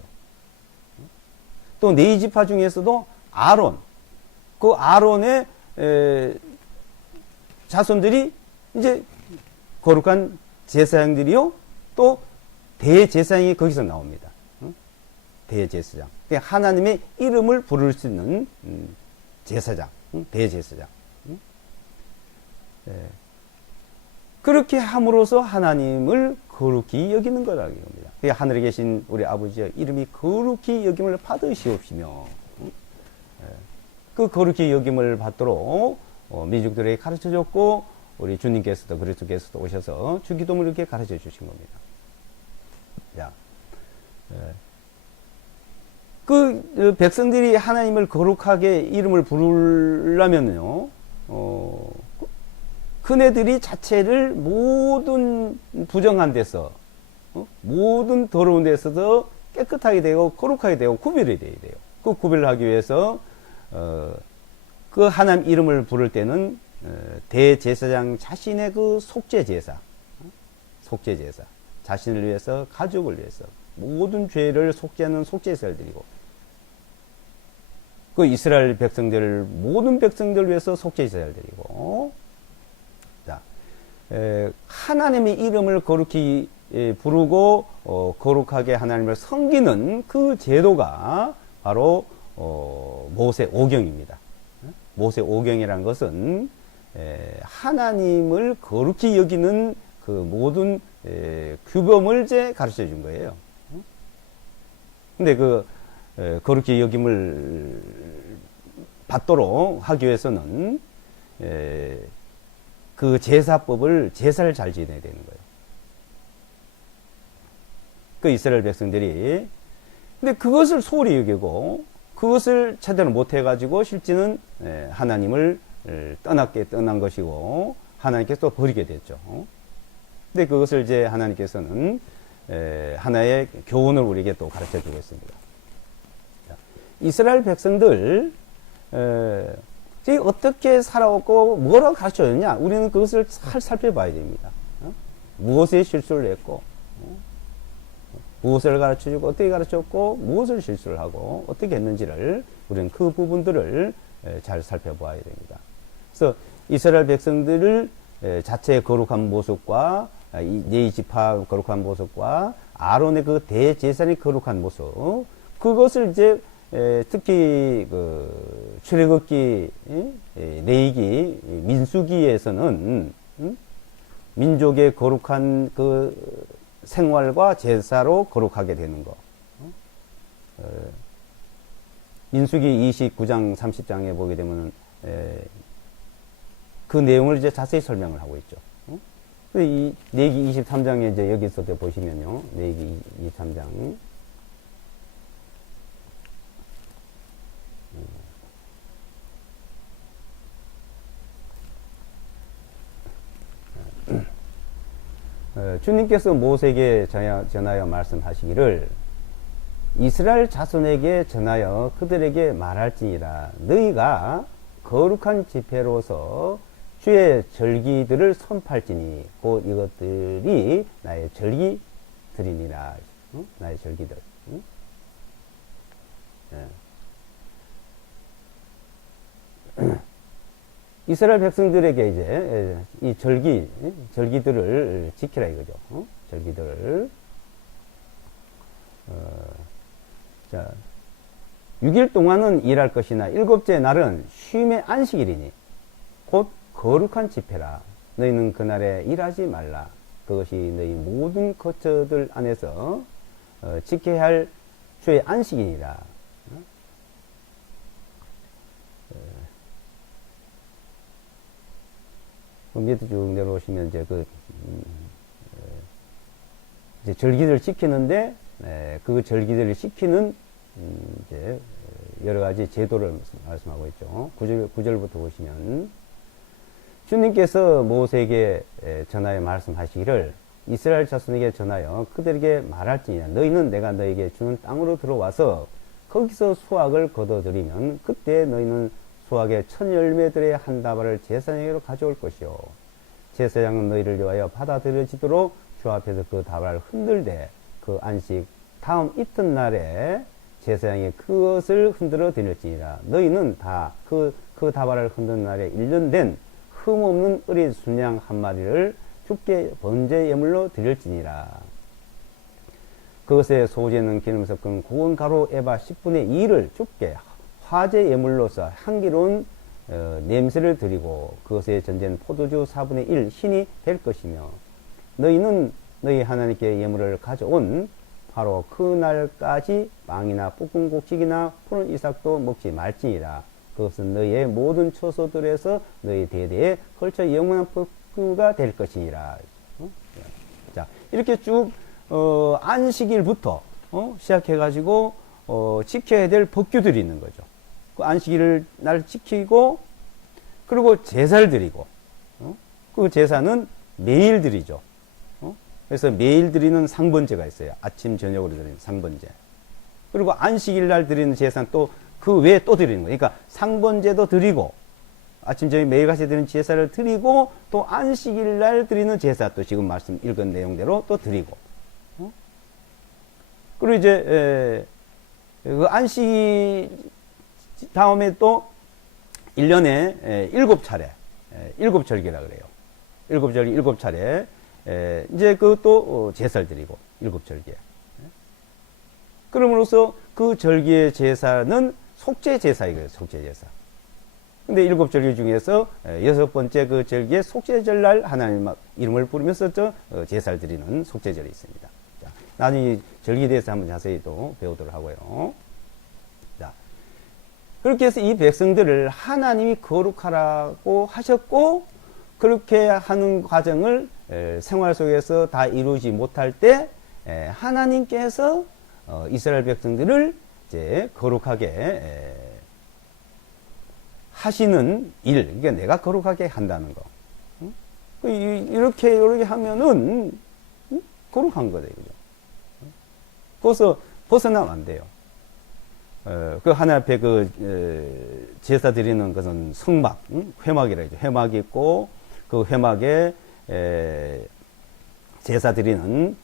또 네 지파 중에서도 그 아론의 자손들이 이제 거룩한 제사장들이요. 또 대제사장이 거기서 나옵니다. 대제사장. 하나님의 이름을 부를 수 있는 제사장, 대제사장. 그렇게 함으로써 하나님을 거룩히 여기는 거라는 겁니다. 하늘에 계신 우리 아버지의 이름이 거룩히 여김을 받으시옵시며 그 거룩히 여김을 받도록 민족들에게 가르쳐 줬고 우리 주님께서도 그리스도께서도 오셔서 주기도문을 이렇게 가르쳐 주신 겁니다. 자, 그 백성들이 하나님을 거룩하게 이름을 부르려면요, 그네들이 자체를 모든 부정한 데서, 모든 더러운 데서도 깨끗하게 되고 거룩하게 되고 구별이 돼야 돼요. 그 구별을 하기 위해서 그 하나님 이름을 부를 때는 대제사장 자신의 그 속죄제사, 자신을 위해서 가족을 위해서 모든 죄를 속죄하는 속죄제사를 드리고 그 이스라엘 백성들 모든 백성들을 위해서 속죄제사를 드리고 자, 하나님의 이름을 거룩히 부르고 거룩하게 하나님을 섬기는 그 제도가 바로 모세 오경입니다. 모세 오경이라는 것은 하나님을 거룩히 여기는 그 모든 규범을 이제 가르쳐 준 거예요. 근데 그 거룩히 여김을 받도록 하기 위해서는 그 제사법을 제사를 잘 지내야 되는 거예요. 그 이스라엘 백성들이 근데 그것을 소홀히 여기고 그것을 제대로 못 해가지고 실제는 하나님을 떠난 것이고 하나님께서 또 버리게 됐죠. 근데 그것을 이제 하나님께서는 하나의 교훈을 우리에게 또 가르쳐 주고 있습니다. 이스라엘 백성들 어떻게 살아왔고 뭐라고 가르쳐 줬냐? 우리는 그것을 잘 살펴봐야 됩니다. 무엇에 실수를 했고 무엇을 가르쳐주고 어떻게 가르쳤고 무엇을 실수를 하고 어떻게 했는지를 우리는 그 부분들을 잘 살펴봐야 됩니다. 그래서 이스라엘 백성들을 자체의 거룩한 모습과 네 지파 거룩한 모습과 아론의 그 대제사장의 거룩한 모습 그것을 이제 특히 그 출애굽기, 레위기, 민수기에서는 민족의 거룩한 그 생활과 제사로 거룩하게 되는 거. 민수기 29장 30장에 보게 되면 그 내용을 이제 자세히 설명을 하고 있죠. 이 레위기 23장에 이제 여기서도 보시면요. 레위기 23장. 주님께서 모세에게 전하여 말씀하시기를 이스라엘 자손에게 전하여 그들에게 말할지니라. 너희가 거룩한 집회로서 주의 절기들을 선팔지니 곧 이것들이 나의 절기들이니라. 나의 절기들. 이스라엘 백성들에게 이제 이 절기들을 지키라 이거죠. 절기들을. 자, 6일 동안은 일할 것이나 일곱째 날은 쉼의 안식일이니 곧 거룩한 집회라. 너희는 그날에 일하지 말라. 그것이 너희 모든 거처들 안에서 지켜야 할 주의 안식이니라. 밑에 쭉 내려오시면 이제 절기들을 지키는데 그 절기들을 지키는 이제 여러 가지 제도를 말씀하고 있죠. 9절부터 보시면 주님께서 모세에게 전하여 말씀하시기를 이스라엘 자손에게 전하여 그들에게 말할지니라. 너희는 내가 너에게 주는 땅으로 들어와서 거기서 수확을 거둬들이면 그때 너희는 수확의 첫 열매들의 한 다발을 제사장에게로 가져올 것이요. 제사장은 너희를 위하여 받아들여지도록 주 앞에서 그 다발을 흔들되 그 안식 다음 이튿날에 제사장이 그것을 흔들어 드릴지니라. 너희는 다 그 다발을 흔든 날에 1년 된 흠없는 어린 순양 한 마리를 주께 번제 예물로 드릴지니라. 그것의 소재는 기름 섞은 고운 가루 에바 10분의 2를 주께 화제 예물로서 향기로운 냄새를 드리고 그것에 전제는 포도주 4분의 1 흰이 될 것이며 너희는 너희 하나님께 예물을 가져온 바로 그날까지 빵이나 볶은 곡식이나 푸른 이삭도 먹지 말지니라. 그것은 너희의 모든 처소들에서 너희 대대에 걸쳐 영원한 법규가 될 것이니라. 자, 이렇게 쭉 안식일부터 시작해가지고 지켜야 될 법규들이 있는 거죠. 그 안식일을 날 지키고 그리고 제사를 드리고 그 제사는 매일 드리죠. 그래서 매일 드리는 상번제가 있어요. 아침 저녁으로 드리는 상번제. 그리고 안식일 날 드리는 제사는 또 그 외에 또 드리는 거예요. 그러니까 상번제도 드리고 아침 저녁 매일같이 드리는 제사를 드리고 또 안식일 날 드리는 제사 또 지금 말씀 읽은 내용대로 또 드리고 그리고 이제 그 안식 다음에 또 1년에 7차례 7절기라 그래요. 7절기 7차례 이제 그것도 제사를 드리고 7절기에 그럼으로써 그 절기의 제사는 속죄 제사이거든요. 속죄 제사. 근데 7절기 중에서 6번째 그 절기에 속죄절날 하나님 이름을 부르면서 제사를 드리는 속죄절이 있습니다. 자, 나중에 절기에 대해서 한번 자세히 또 배우도록 하고요. 자, 그렇게 해서 이 백성들을 하나님이 거룩하라고 하셨고 그렇게 하는 과정을 생활 속에서 다 이루지 못할 때 하나님께서 이스라엘 백성들을 이제 거룩하게 하시는 일, 그러니까 내가 거룩하게 한다는 거. 이렇게 하면은 거룩한 거다 이거죠. 거기서 벗어나면 안 돼요. 그 하나님 앞에 제사 드리는 것은 성막, 회막이라 하죠. 회막이 있고 그 회막에 제사 드리는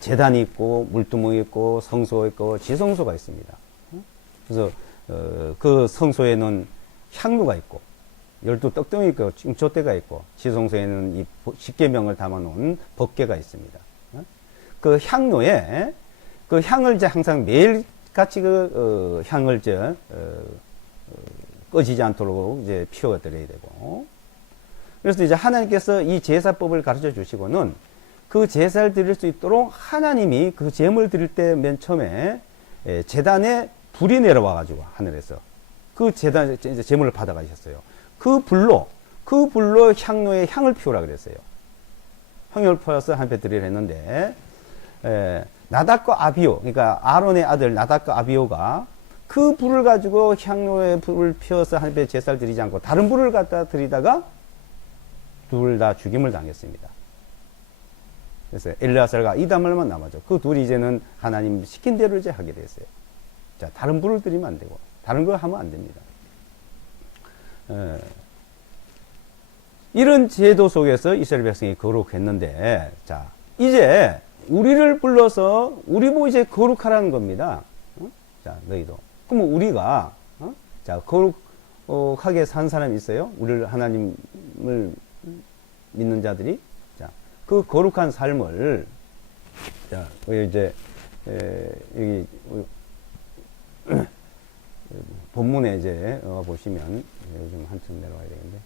제단이 있고 물두멍이 있고 성소가 있고 지성소가 있습니다. 그래서 그 성소에는 향루가 있고 12떡덩이 있고 징초대가 있고 지성소에는 이 십계명을 담아놓은 법궤가 있습니다. 그 향로에 그 향을 이제 항상 매일 같이 그 향을 꺼지지 않도록 이제 피워드려야 되고 그래서 이제 하나님께서 이 제사법을 가르쳐 주시고는 그 제사를 드릴 수 있도록 하나님이 그 제물 드릴 때 맨 처음에 제단에 불이 내려와 가지고 하늘에서 그 제단에 이제 제물을 받아가셨어요. 그 불로 향로에 향을 피우라 그랬어요. 향을 피워서 하나님께 드리려 했는데 나답과 아비오, 그러니까 아론의 아들 나답과 아비오가 그 불을 가지고 향로에 불을 피워서 하나님께 제사를 드리지 않고 다른 불을 갖다 드리다가 둘 다 죽임을 당했습니다. 그래서 엘르아살과 이다말만 남았죠. 그 둘이 이제는 하나님 시킨 대로 이제 하게 됐어요. 자, 다른 불을 드리면 안 되고 다른 거 하면 안 됩니다. 이런 제도 속에서 이스라엘 백성이 거룩했는데, 자, 이제 우리를 불러서 우리 보고 이제 거룩하라는 겁니다. 자, 너희도. 그럼 우리가 자, 거룩하게 산 사람이 있어요? 우리를 하나님을 믿는 자들이. 자, 그 거룩한 삶을, 자, 이제 여기 본문에 이제 보시면 좀 한참 내려와야 되겠는데.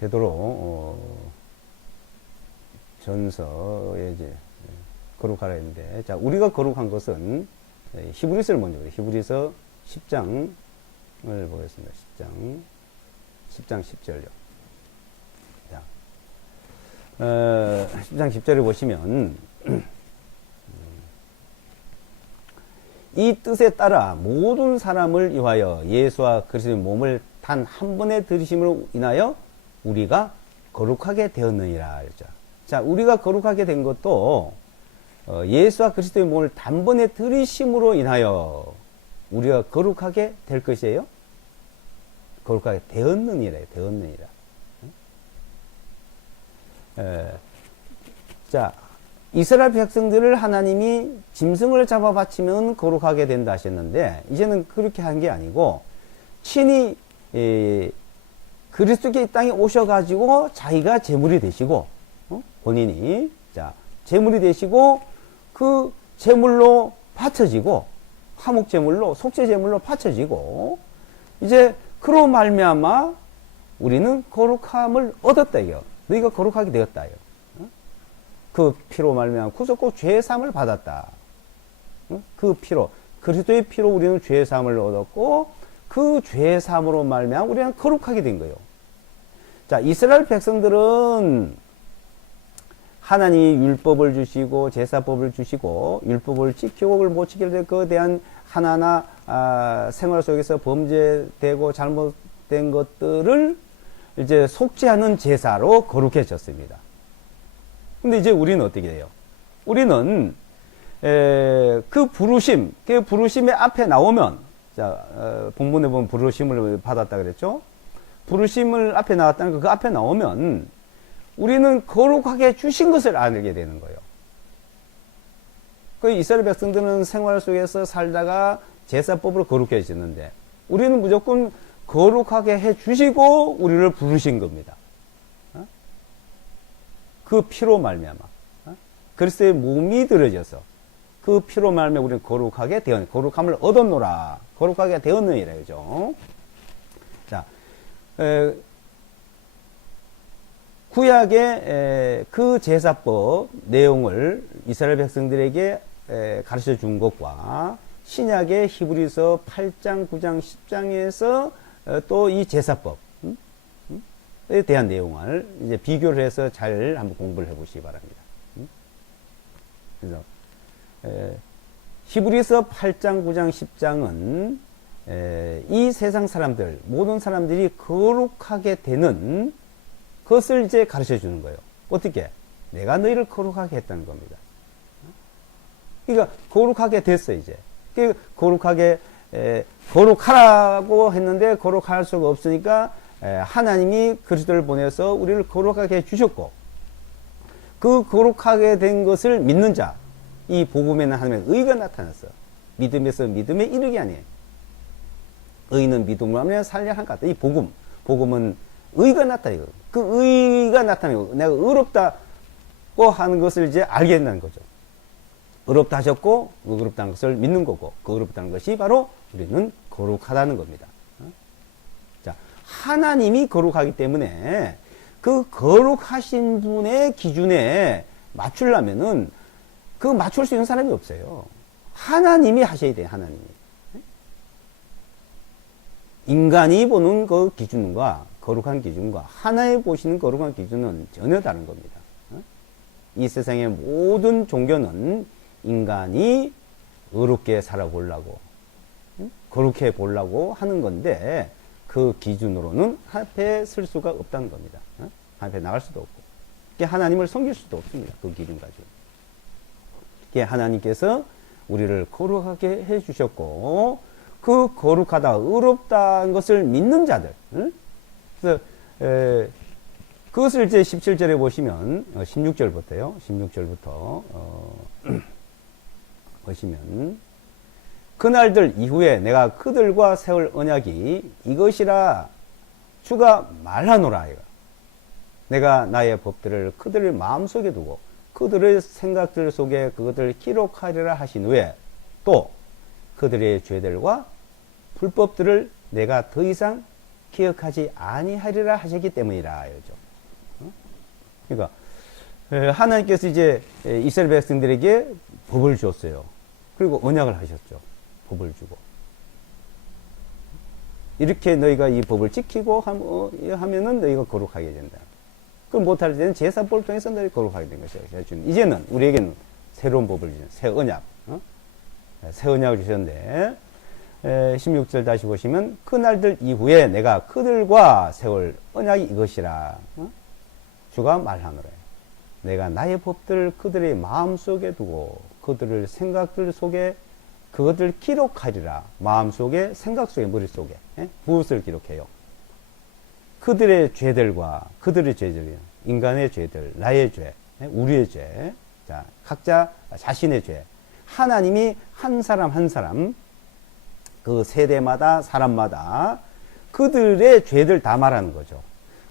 되도록 전서에 이제 거룩하라 했는데, 자, 우리가 거룩한 것은 히브리서를 먼저 보세요. 히브리서 10장을 보겠습니다. 10장 10절요. 자, 10장 10절을 보시면 이 뜻에 따라 모든 사람을 위하여 예수와 그리스도의 몸을 단 한 번에 들이심으로 인하여 우리가 거룩하게 되었느니라 했죠. 자, 우리가 거룩하게 된 것도 예수와 그리스도의 몸을 단번에 들이심으로 인하여 우리가 거룩하게 될 것이에요. 거룩하게 되었느니라. 자, 이스라엘 백성들을 하나님이 짐승을 잡아 바치면 거룩하게 된다 하셨는데, 이제는 그렇게 한 게 아니고 친히 그리스도께 이 땅에 오셔가지고 자기가 제물이 되시고, 본인이, 자, 제물이 되시고, 그 제물로 바쳐지고, 화목 제물로, 속죄 제물로 바쳐지고, 이제, 그로 말미암아 우리는 거룩함을 얻었다, 이거. 너희가 거룩하게 되었다, 이거. 그 피로 말미암아 구속고 죄사함을 받았다. 그 피로, 그리스도의 피로 우리는 죄사함을 얻었고, 그 죄사함으로 말미암아 우리는 거룩하게 된 거예요. 자, 이스라엘 백성들은 하나님이 율법을 주시고 제사법을 주시고 율법을 지키고 그걸 못 지킬 때 그에 대한 하나하나 생활 속에서 범죄되고 잘못된 것들을 이제 속죄하는 제사로 거룩해졌습니다. 근데 이제 우리는 어떻게 돼요? 우리는 그 부르심의 앞에 나오면, 자, 본문에 보면 부르심을 받았다 그랬죠? 부르심을 앞에 나왔다는 거, 그 앞에 나오면 우리는 거룩하게 주신 것을 알게 되는 거예요. 그 이스라엘 백성들은 생활 속에서 살다가 제사법으로 거룩해졌는데, 우리는 무조건 거룩하게 해 주시고 우리를 부르신 겁니다. 그 피로 말미암아 그리스도의 몸이 들어져서 그 피로 말미암아 우리는 거룩하게 되었, 거룩함을 얻었노라, 거룩하게 되었느니라, 그죠? 자, 구약의 그 제사법 내용을 이스라엘 백성들에게 가르쳐 준 것과 신약의 히브리서 8장, 9장, 10장에서 또 이 제사법 에 대한 내용을 이제 비교를 해서 잘 한번 공부를 해 보시기 바랍니다. 그래서 히브리서 8장, 9장, 10장은 이 세상 사람들, 모든 사람들이 거룩하게 되는 것을 이제 가르쳐 주는 거예요. 어떻게? 내가 너희를 거룩하게 했다는 겁니다. 그러니까 거룩하게 됐어, 이제. 거룩하라고 했는데 거룩할 수가 없으니까 하나님이 그리스도를 보내서 우리를 거룩하게 해주셨고, 그 거룩하게 된 것을 믿는 자, 이 복음에는 하나님의 의가 나타났어. 믿음에서 믿음에 이르게 아니에요. 의는 믿음으로 하면 살려 한 것 같다. 이 복음은 의가 나타나요. 그 의가 나타나요. 내가 의롭다고 하는 것을 이제 알게 된다는 거죠. 의롭다 하셨고, 의롭다는 것을 믿는 거고, 그 의롭다는 것이 바로 우리는 거룩하다는 겁니다. 자, 하나님이 거룩하기 때문에 그 거룩하신 분의 기준에 맞추려면은 그 맞출 수 있는 사람이 없어요. 하나님이 하셔야 돼요, 하나님이. 인간이 보는 그 기준과 거룩한 기준과 하나님 보시는 거룩한 기준은 전혀 다른 겁니다. 이 세상의 모든 종교는 인간이 의롭게 살아보려고, 거룩해 보려고 하는 건데, 그 기준으로는 하나님에 쓸 수가 없다는 겁니다. 하나님에 나갈 수도 없고, 하나님을 섬길 수도 없습니다. 그 기준 가지고. 하나님께서 우리를 거룩하게 해주셨고, 그 거룩하다, 의롭다는 것을 믿는 자들, 그래서 그것을 이제 17절에 보시면 16절부터요. 16절부터 보시면 그날들 이후에 내가 그들과 세울 언약이 이것이라 주가 말하노라. 내가 나의 법들을 그들의 마음속에 두고 그들의 생각들 속에 그것을 기록하리라 하신 후에 또 그들의 죄들과 불법들을 내가 더 이상 기억하지 아니하리라 하셨기 때문이라. 그러니까 하나님께서 이제 이스라엘 백성들에게 법을 줬어요. 그리고 언약을 하셨죠. 법을 주고. 이렇게 너희가 이 법을 지키고 하면은 너희가 거룩하게 된다. 그럼 못할 때는 제사법을 통해서 너희 거룩하게 된 것이에요. 이제는 우리에게는 새로운 법을 주신 새 언약, 새 언약을 주셨는데 16절 다시 보시면 그날들 이후에 내가 그들과 세울 언약이 이것이라 주가 말하노라. 내가 나의 법들을 그들의 마음속에 두고 그들의 생각들 속에 그것을 기록하리라. 마음속에 생각 속에 머릿속에 무엇을 기록해요? 그들의 죄들과 그들의 죄들이요. 인간의 죄들, 나의 죄, 우리의 죄, 자, 각자 자신의 죄. 하나님이 한 사람 한 사람 그 세대마다 사람마다 그들의 죄들 다 말하는 거죠.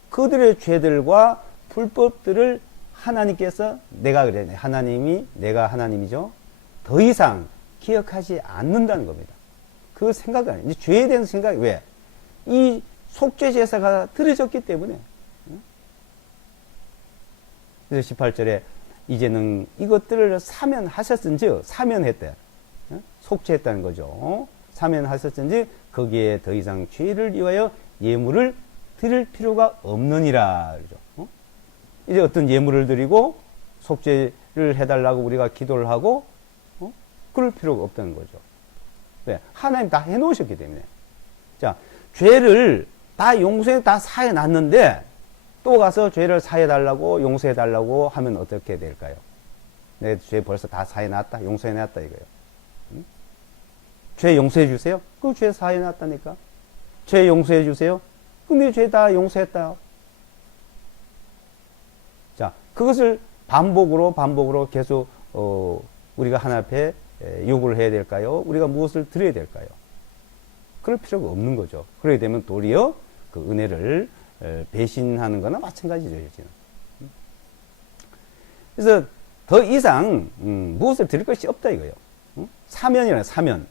그들의 죄들과 불법들을 하나님께서 내가 그래 하나님이 내가 하나님이죠. 더 이상 기억하지 않는다는 겁니다. 그 생각이 아니에요. 죄에 대한 생각이 왜? 이 속죄 제사가 드려졌기 때문에. 그래서 18절에 이제는 이것들을 사면하셨은지 사면했대. 속죄했다는 거죠. 사면하셨은지 거기에 더 이상 죄를 위하여 예물을 드릴 필요가 없느니라. 그러죠. 이제 어떤 예물을 드리고 속죄를 해달라고 우리가 기도를 하고 그럴 필요가 없다는 거죠. 왜? 하나님 다 해놓으셨기 때문에. 자, 죄를 다 용서해 다 사해놨는데 또 가서 죄를 사해달라고 용서해달라고 하면 어떻게 될까요? 내 죄 벌써 다 사해놨다 용서해놨다 이거예요. 죄 용서해 주세요? 그 죄 사해놨다니까. 죄 용서해 주세요? 근데 죄 다 용서했다. 자, 그것을 반복으로 계속 우리가 하나님 앞에 요구를 해야 될까요? 우리가 무엇을 드려야 될까요? 그럴 필요가 없는 거죠. 그러게 되면 도리어 그 은혜를 배신하는 거나 마찬가지죠. 그래서 더 이상 무엇을 드릴 것이 없다 이거예요. 사면이라 사면,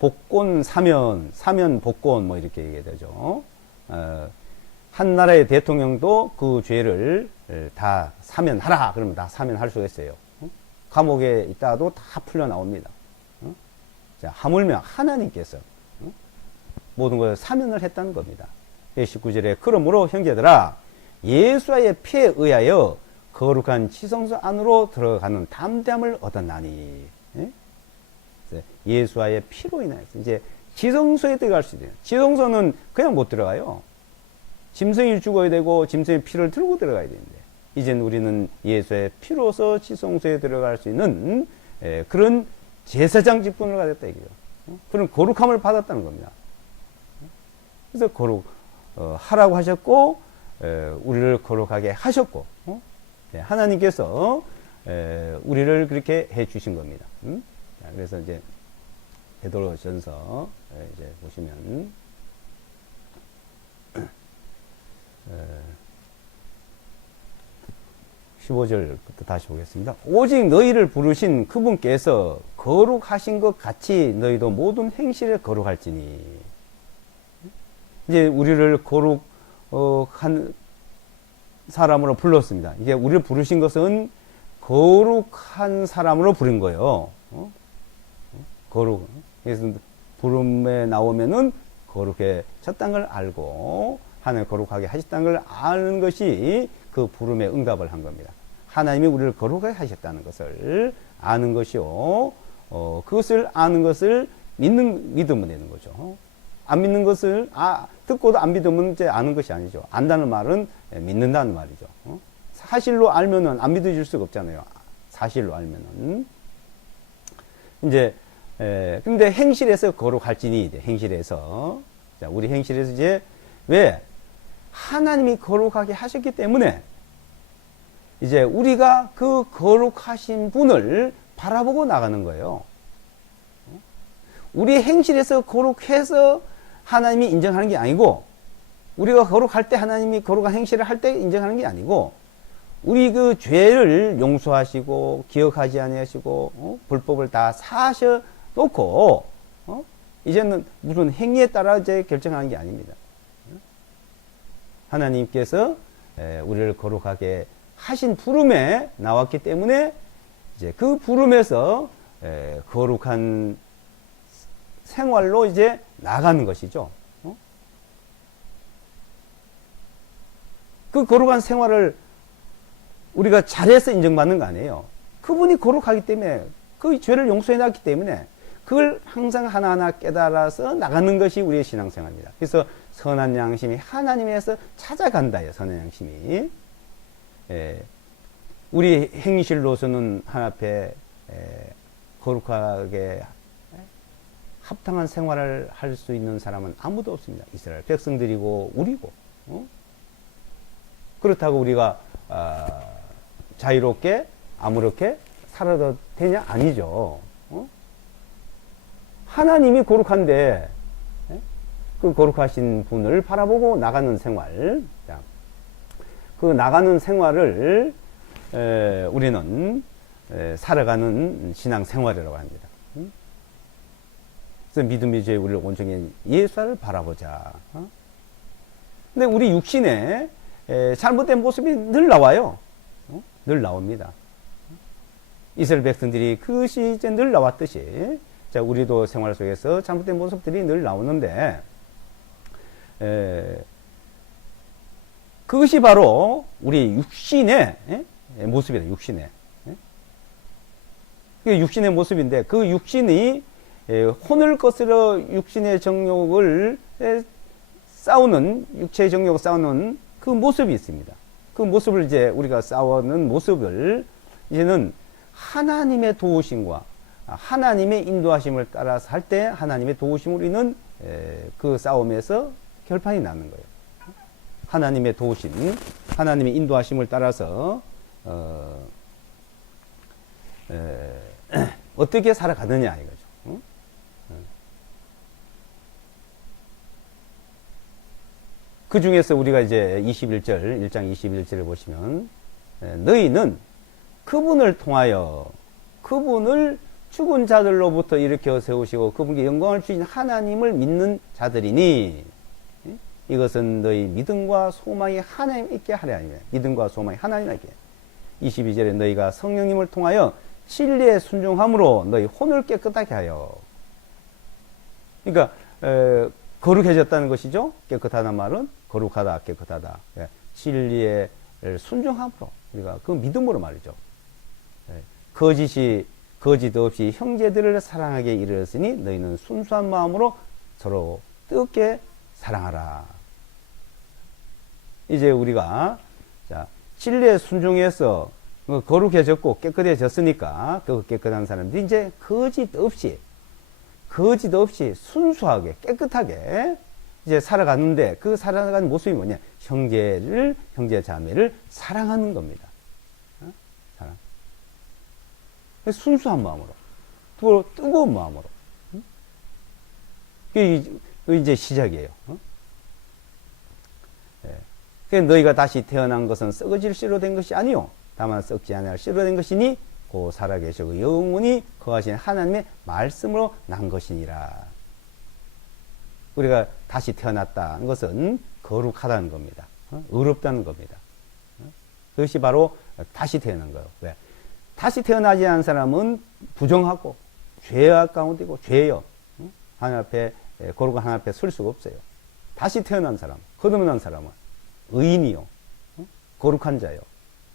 복권 사면, 사면 복권 뭐 이렇게 얘기해야 되죠. 한 나라의 대통령도 그 죄를 다 사면하라 그러면 다 사면할 수가 있어요. 감옥에 있다가도 다 풀려 나옵니다. 자, 하물며 하나님께서 모든 것을 사면을 했다는 겁니다. 19절에 그러므로 형제들아 예수의 피에 의하여 거룩한 지성소 안으로 들어가는 담대함을 얻었나니. 예수의 피로 인하여 이제 지성소에 들어갈 수 있어요. 지성소는 그냥 못 들어가요. 짐승이 죽어야 되고 짐승의 피를 들고 들어가야 되는데 이제는 우리는 예수의 피로서 지성소에 들어갈 수 있는 그런 제사장 직분을 가졌다 이거예요. 그런 거룩함을 받았다는 겁니다. 그래서 하라고 하셨고 우리를 거룩하게 하셨고 하나님께서 우리를 그렇게 해 주신 겁니다. 그래서 이제 베드로전서 이제 보시면 15절부터 다시 보겠습니다. 오직 너희를 부르신 그분께서 거룩하신 것 같이 너희도 모든 행실에 거룩할지니. 이제 우리를 거룩한 사람으로 불렀습니다. 이게 우리를 부르신 것은 거룩한 사람으로 부른 거예요. 거룩. 그래서 부름에 나오면은 거룩해졌다는 걸 알고 하나님 거룩하게 하셨다는 걸 아는 것이 그 부름에 응답을 한 겁니다. 하나님이 우리를 거룩하게 하셨다는 것을 아는 것이요. 그것을 아는 것을 믿으면 되는 거죠. 안 믿는 것을 듣고도 안 믿으면 이제 아는 것이 아니죠. 안다는 말은 믿는다는 말이죠. 사실로 알면은 안 믿어질 수가 없잖아요. 사실로 알면은 이제 근데 행실에서 거룩할지니 행실에서 자 우리 행실에서 이제 왜 하나님이 거룩하게 하셨기 때문에 이제 우리가 그 거룩하신 분을 바라보고 나가는 거예요. 우리 행실에서 거룩해서 하나님이 인정하는 게 아니고 우리가 거룩할 때 하나님이 거룩한 행실을 할 때 인정하는 게 아니고 우리 그 죄를 용서하시고 기억하지 아니하시고 불법을 다 사셔 놓고 이제는 무슨 행위에 따라 이제 결정하는 게 아닙니다. 하나님께서 우리를 거룩하게 하신 부름에 나왔기 때문에 이제 그 부름에서 거룩한 생활로 이제 나가는 것이죠. 그 거룩한 생활을 우리가 잘해서 인정받는 거 아니에요. 그분이 거룩하기 때문에 그 죄를 용서해 놨기 때문에 그걸 항상 하나하나 깨달아서 나가는 것이 우리의 신앙생활입니다. 그래서 선한 양심이 하나님에서 찾아간다요. 선한 양심이 우리 행실로서는 하나님 앞에 거룩하게 합당한 생활을 할 수 있는 사람은 아무도 없습니다. 이스라엘 백성들이고 우리고 그렇다고 우리가 자유롭게 아무렇게 살아도 되냐? 아니죠. 하나님이 거룩한데 그 거룩하신 분을 바라보고 나가는 생활, 그 나가는 생활을 우리는 살아가는 신앙생활이라고 합니다. 그래서 믿음의 죄 우리를 온전히 예수를 바라보자. 근데 우리 육신에 잘못된 모습이 늘 나와요. 늘 나옵니다. 이스라엘 백성들이 그것이 이제 늘 나왔듯이 자 우리도 생활 속에서 잘못된 모습들이 늘 나오는데 그것이 바로 우리 육신의 모습이다. 육신의 육신의 모습인데 그 육신이 혼을 거스러 육신의 정욕을 싸우는 육체의 정욕을 싸우는 그 모습이 있습니다. 그 모습을 이제 우리가 싸우는 모습을 이제는 하나님의 도우심과 하나님의 인도하심을 따라서 할 때 하나님의 도우심을 우리는 그 싸움에서 결판이 나는 거예요. 하나님의 도우심, 하나님의 인도하심을 따라서 어떻게 살아가느냐 이거죠. 그 중에서 우리가 이제 21절, 1장 21절을 보시면 너희는 그분을 통하여 그분을 죽은 자들로부터 일으켜 세우시고 그분께 영광을 주신 하나님을 믿는 자들이니 이것은 너희 믿음과 소망이 하나님 있게 하려 함이라. 믿음과 소망이 하나님 있게. 22절에 너희가 성령님을 통하여 진리에 순종함으로 너희 혼을 깨끗하게 하여. 그러니까 거룩해졌다는 것이죠. 깨끗하다는 말은 거룩하다, 깨끗하다. 진리에 순종함으로 우리가 그 믿음으로 말이죠. 거짓 없이 형제들을 사랑하게 이르렀으니 너희는 순수한 마음으로 서로 뜨겁게 사랑하라. 이제 우리가 자 진리에 순종해서 거룩해졌고 깨끗해졌으니까 그 깨끗한 사람들이 이제 거짓 없이 순수하게 깨끗하게 이제 살아가는데 그 살아가는 모습이 뭐냐? 형제 자매를 사랑하는 겁니다. 사랑. 순수한 마음으로, 또 뜨거운 마음으로. 그게 이제 시작이에요. 너희가 다시 태어난 것은 썩어질 씨로 된 것이 아니요 다만 썩지 아니할 씨로 된 것이니 곧 살아계시고 영원히 거하신 하나님의 말씀으로 난 것이니라. 우리가 다시 태어났다는 것은 거룩하다는 겁니다. 의롭다는 겁니다. 그것이 바로 다시 태어난 거예요. 왜? 다시 태어나지 않은 사람은 부정하고 죄악 가운데고 죄여. 하나님 앞에, 거룩한 하나님 앞에 설 수가 없어요. 다시 태어난 사람, 거듭난 사람은 의인이요. 거룩한 자요.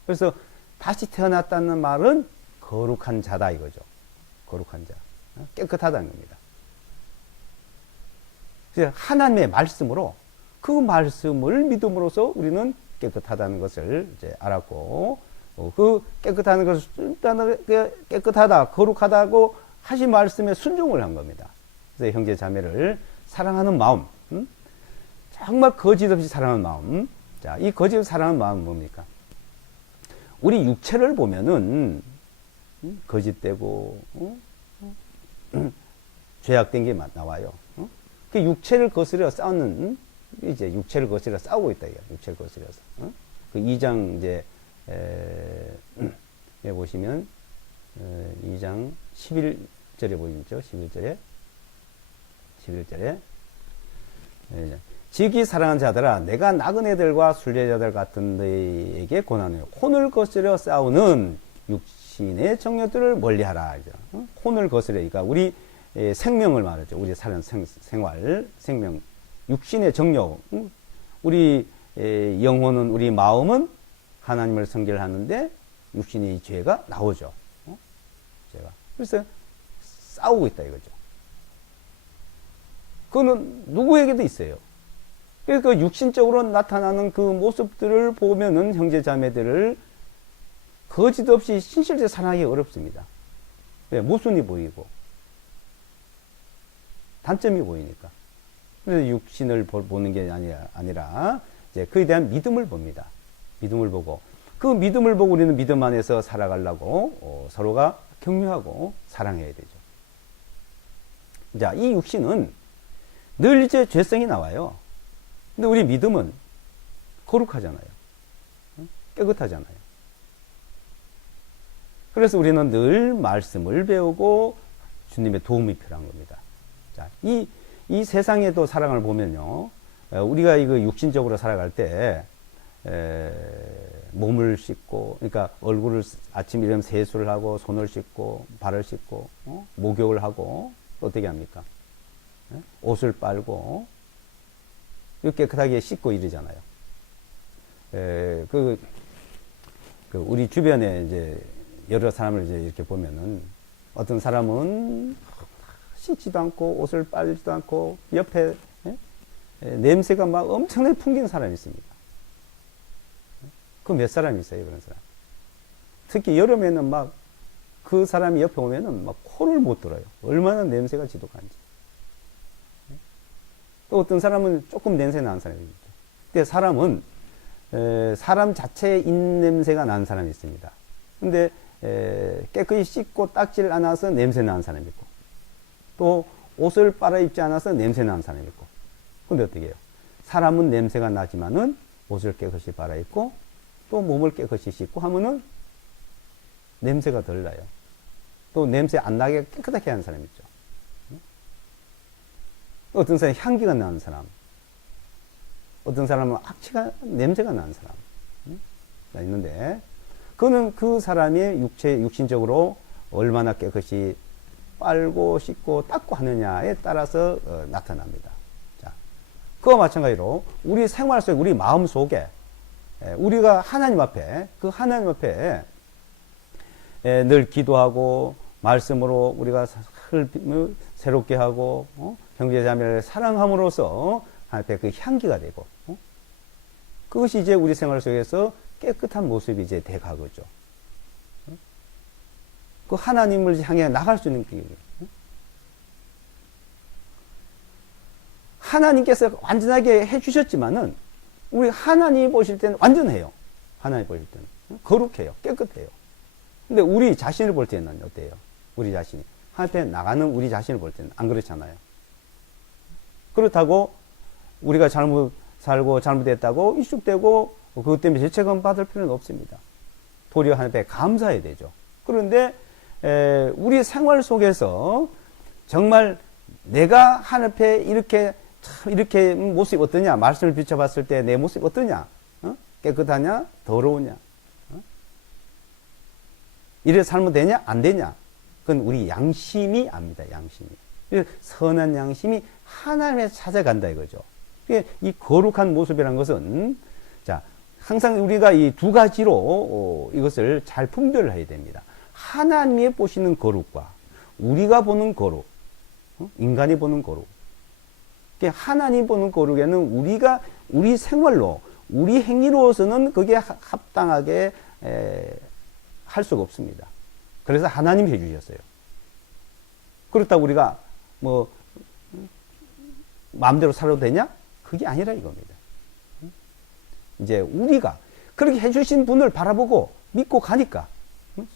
그래서 다시 태어났다는 말은 거룩한 자다 이거죠. 거룩한 자. 깨끗하다는 겁니다. 그래서 하나님의 말씀으로 그 말씀을 믿음으로써 우리는 깨끗하다는 것을 이제 알았고, 그 깨끗한 것을 깨끗하다, 거룩하다고 하신 말씀에 순종을 한 겁니다. 그래서 형제 자매를 사랑하는 마음, 정말 거짓 없이 사랑하는 마음. 자, 이 거짓 없이 사랑하는 마음은 뭡니까? 우리 육체를 보면은 거짓되고 죄악된 게 나와요. 그 육체를 거스려 싸우는, 이제 육체를 거스려 싸우고 있다 이거. 육체를 거스려서. 그 2장 이제 보시면 2장 11절에 보이죠. 11절에 지기 사랑하는 자들아, 내가 나그네들과 순례자들 같은 너희에게 권하노니 혼을 거스려 싸우는 육신의 정욕들을 멀리하라. 혼을 거스려, 그러니까 우리 생명을 말하죠. 우리 사는 생활, 생명, 육신의 정욕. 우리 영혼은, 우리 마음은 하나님을 성결 하는데 육신의 죄가 나오죠. 죄가. 그래서 싸우고 있다 이거죠. 그거는 누구에게도 있어요. 그래서 그 육신적으로 나타나는 그 모습들을 보면은 형제 자매들을 거짓 없이 신실하게 사랑하기 어렵습니다. 왜? 모순이 보이고 단점이 보이니까. 그래서 육신을 보는 게 아니라 이제 그에 대한 믿음을 봅니다. 믿음을 보고, 그 믿음을 보고 우리는 믿음 안에서 살아가려고 서로가 격려하고 사랑해야 되죠. 자, 이 육신은 늘 이제 죄성이 나와요. 근데 우리 믿음은 거룩하잖아요. 깨끗하잖아요. 그래서 우리는 늘 말씀을 배우고 주님의 도움이 필요한 겁니다. 자, 이 세상에도 사랑을 보면요. 우리가 이거 육신적으로 살아갈 때, 몸을 씻고, 그러니까 얼굴을 아침 일어나면 세수를 하고, 손을 씻고, 발을 씻고, 목욕을 하고, 어떻게 합니까? 옷을 빨고, 깨끗하게 씻고 이러잖아요. 우리 주변에 이제 여러 사람을 이제 이렇게 보면은 어떤 사람은 씻지도 않고 옷을 빨지도 않고 옆에 냄새가 막 엄청나게 풍기는 사람이 있습니다. 그 몇 사람이 있어요, 그런 사람. 특히 여름에는 막 그 사람이 옆에 오면은 막 코를 못 들어요. 얼마나 냄새가 지독한지. 또 어떤 사람은 조금 냄새 나는 사람이 있죠. 근데 사람은 사람 자체의 입냄새가 나는 사람이 있습니다. 근데 깨끗이 씻고 닦질 않아서 냄새 나는 사람이 있고, 또 옷을 빨아 입지 않아서 냄새 나는 사람이 있고. 근데 어떻게 해요? 사람은 냄새가 나지만은 옷을 깨끗이 빨아 입고 또 몸을 깨끗이 씻고 하면은 냄새가 덜 나요. 또 냄새 안 나게 깨끗하게 하는 사람이 있죠. 어떤 사람은 향기가 나는 사람, 어떤 사람은 악취가, 냄새가 나는 사람 있는데, 그거는 그 사람의 육신적으로 얼마나 깨끗이 빨고 씻고 닦고 하느냐에 따라서 나타납니다. 자, 그와 마찬가지로 우리 생활 속에, 우리 마음 속에, 우리가 하나님 앞에, 그 하나님 앞에 늘 기도하고 말씀으로 우리가 새롭게 하고 형제 자매를 사랑함으로써 하나님 앞에 그 향기가 되고, 그것이 이제 우리 생활 속에서 깨끗한 모습이 이제 돼가거죠. 그 하나님을 향해 나갈 수 있는 길이에요. 하나님께서 완전하게 해주셨지만은 우리 하나님 보실 때는 완전해요. 하나님 보실 때는 거룩해요, 깨끗해요. 근데 우리 자신을 볼 때는 어때요? 우리 자신이 하나님 앞에 나가는 우리 자신을 볼 때는 안 그렇잖아요. 그렇다고 우리가 잘못 살고 잘못했다고 이쑥되고 그것 때문에 죄책감 받을 필요는 없습니다. 도리어 하나님 앞에 감사해야 되죠. 그런데 우리 생활 속에서 정말 내가 하나님 앞에 이렇게 참 이렇게 모습이 어떠냐? 말씀을 비춰봤을 때 내 모습이 어떠냐? 깨끗하냐? 더러우냐? 이래 살면 되냐? 안 되냐? 그건 우리 양심이 압니다. 양심이. 선한 양심이 하나님에 찾아간다 이거죠. 이 거룩한 모습이라는 것은 자 항상 우리가 이 두 가지로 이것을 잘 분별을 해야 됩니다. 하나님이 보시는 거룩과 우리가 보는 거룩, 인간이 보는 거룩. 하나님 보는 거룩에는 우리가 우리 생활로 우리 행위로서는 그게 합당하게 할 수가 없습니다. 그래서 하나님이 해주셨어요. 그렇다고 우리가 뭐 마음대로 살아도 되냐? 그게 아니라 이겁니다. 이제 우리가 그렇게 해주신 분을 바라보고 믿고 가니까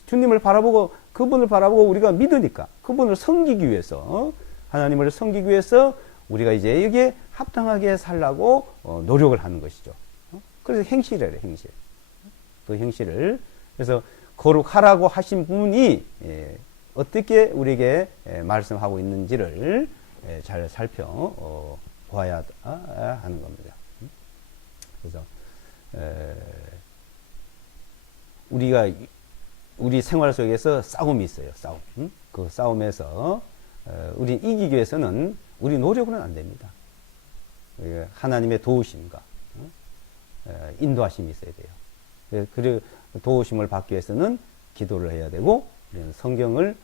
주님을 바라보고 그분을 바라보고 우리가 믿으니까 그분을 섬기기 위해서 하나님을 섬기기 위해서 우리가 이제 여기에 합당하게 살라고 노력을 하는 것이죠. 그래서 행실이래요. 행실. 그 행실을 그래서 거룩하라고 하신 분이 어떻게 우리에게 말씀하고 있는지를 잘 살펴봐야 하는 겁니다. 그래서 우리가 우리 생활 속에서 싸움이 있어요. 싸움. 그 싸움에서 우리 이기기 위해서는 우리 노력으로는 안 됩니다. 하나님의 도우심과 인도하심이 있어야 돼요. 그 도우심을 받기 위해서는 기도를 해야 되고 성경을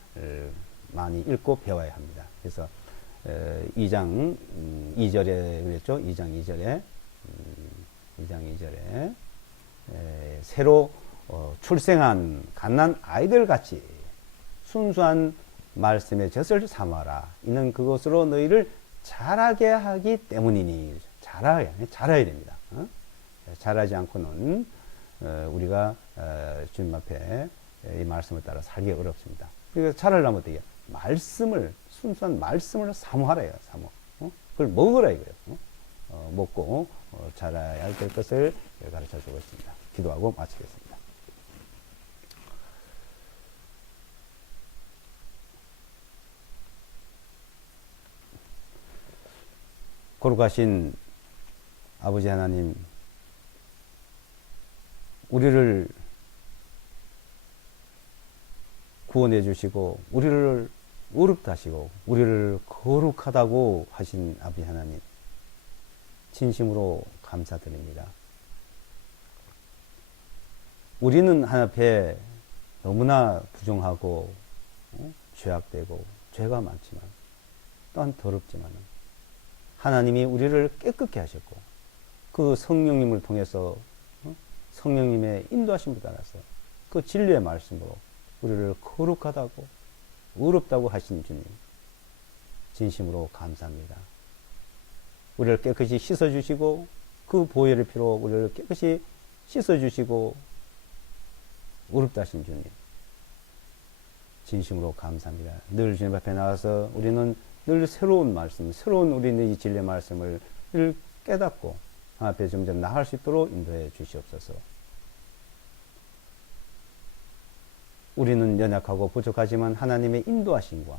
많이 읽고 배워야 합니다. 그래서 2장 2절에 그랬죠. 2장 2절에 새로 출생한 갓난 아이들 같이 순수한 말씀의 젖을 삼아라. 이는 그것으로 너희를 자라게 하기 때문이니. 자라야 됩니다. 자라지 않고는 우리가 주님 앞에 이 말씀을 따라 살기 어렵습니다. 그래서 자라려면 어떻게 말씀을 순수한 말씀을 사모하라요. 사모. 그걸 먹으라 이거예요. 먹고 자라야 될 것을 가르쳐 주고 있습니다. 기도하고 마치겠습니다. 거룩하신 아버지 하나님, 우리를 구원해 주시고 우리를 의롭다 하시고 우리를 거룩하다고 하신 아버지 하나님, 진심으로 감사드립니다. 우리는 하나님 앞에 너무나 부정하고 죄악되고 죄가 많지만 또한 더럽지만 하나님이 우리를 깨끗게 하셨고 그 성령님을 통해서 성령님의 인도하심을 따라서 그 진리의 말씀으로 우리를 거룩하다고 의롭다고 하신 주님, 진심으로 감사합니다. 우리를 깨끗이 씻어주시고 그 보혈의 피로 우리를 깨끗이 씻어주시고 의롭다 하신 주님, 진심으로 감사합니다. 늘 주님 앞에 나와서 우리는 늘 새로운 말씀, 새로운 우리의 이 진리의 말씀을 깨닫고 앞에 점점 나아갈 수 있도록 인도해 주시옵소서. 우리는 연약하고 부족하지만 하나님의 인도하심과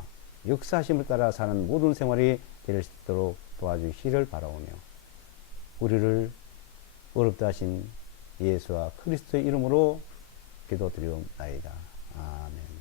역사하심을 따라 사는 모든 생활이 될 수 있도록 도와주시기를 바라오며 우리를 어렵다 하신 예수와 그리스도의 이름으로 기도드리옵나이다. 아멘.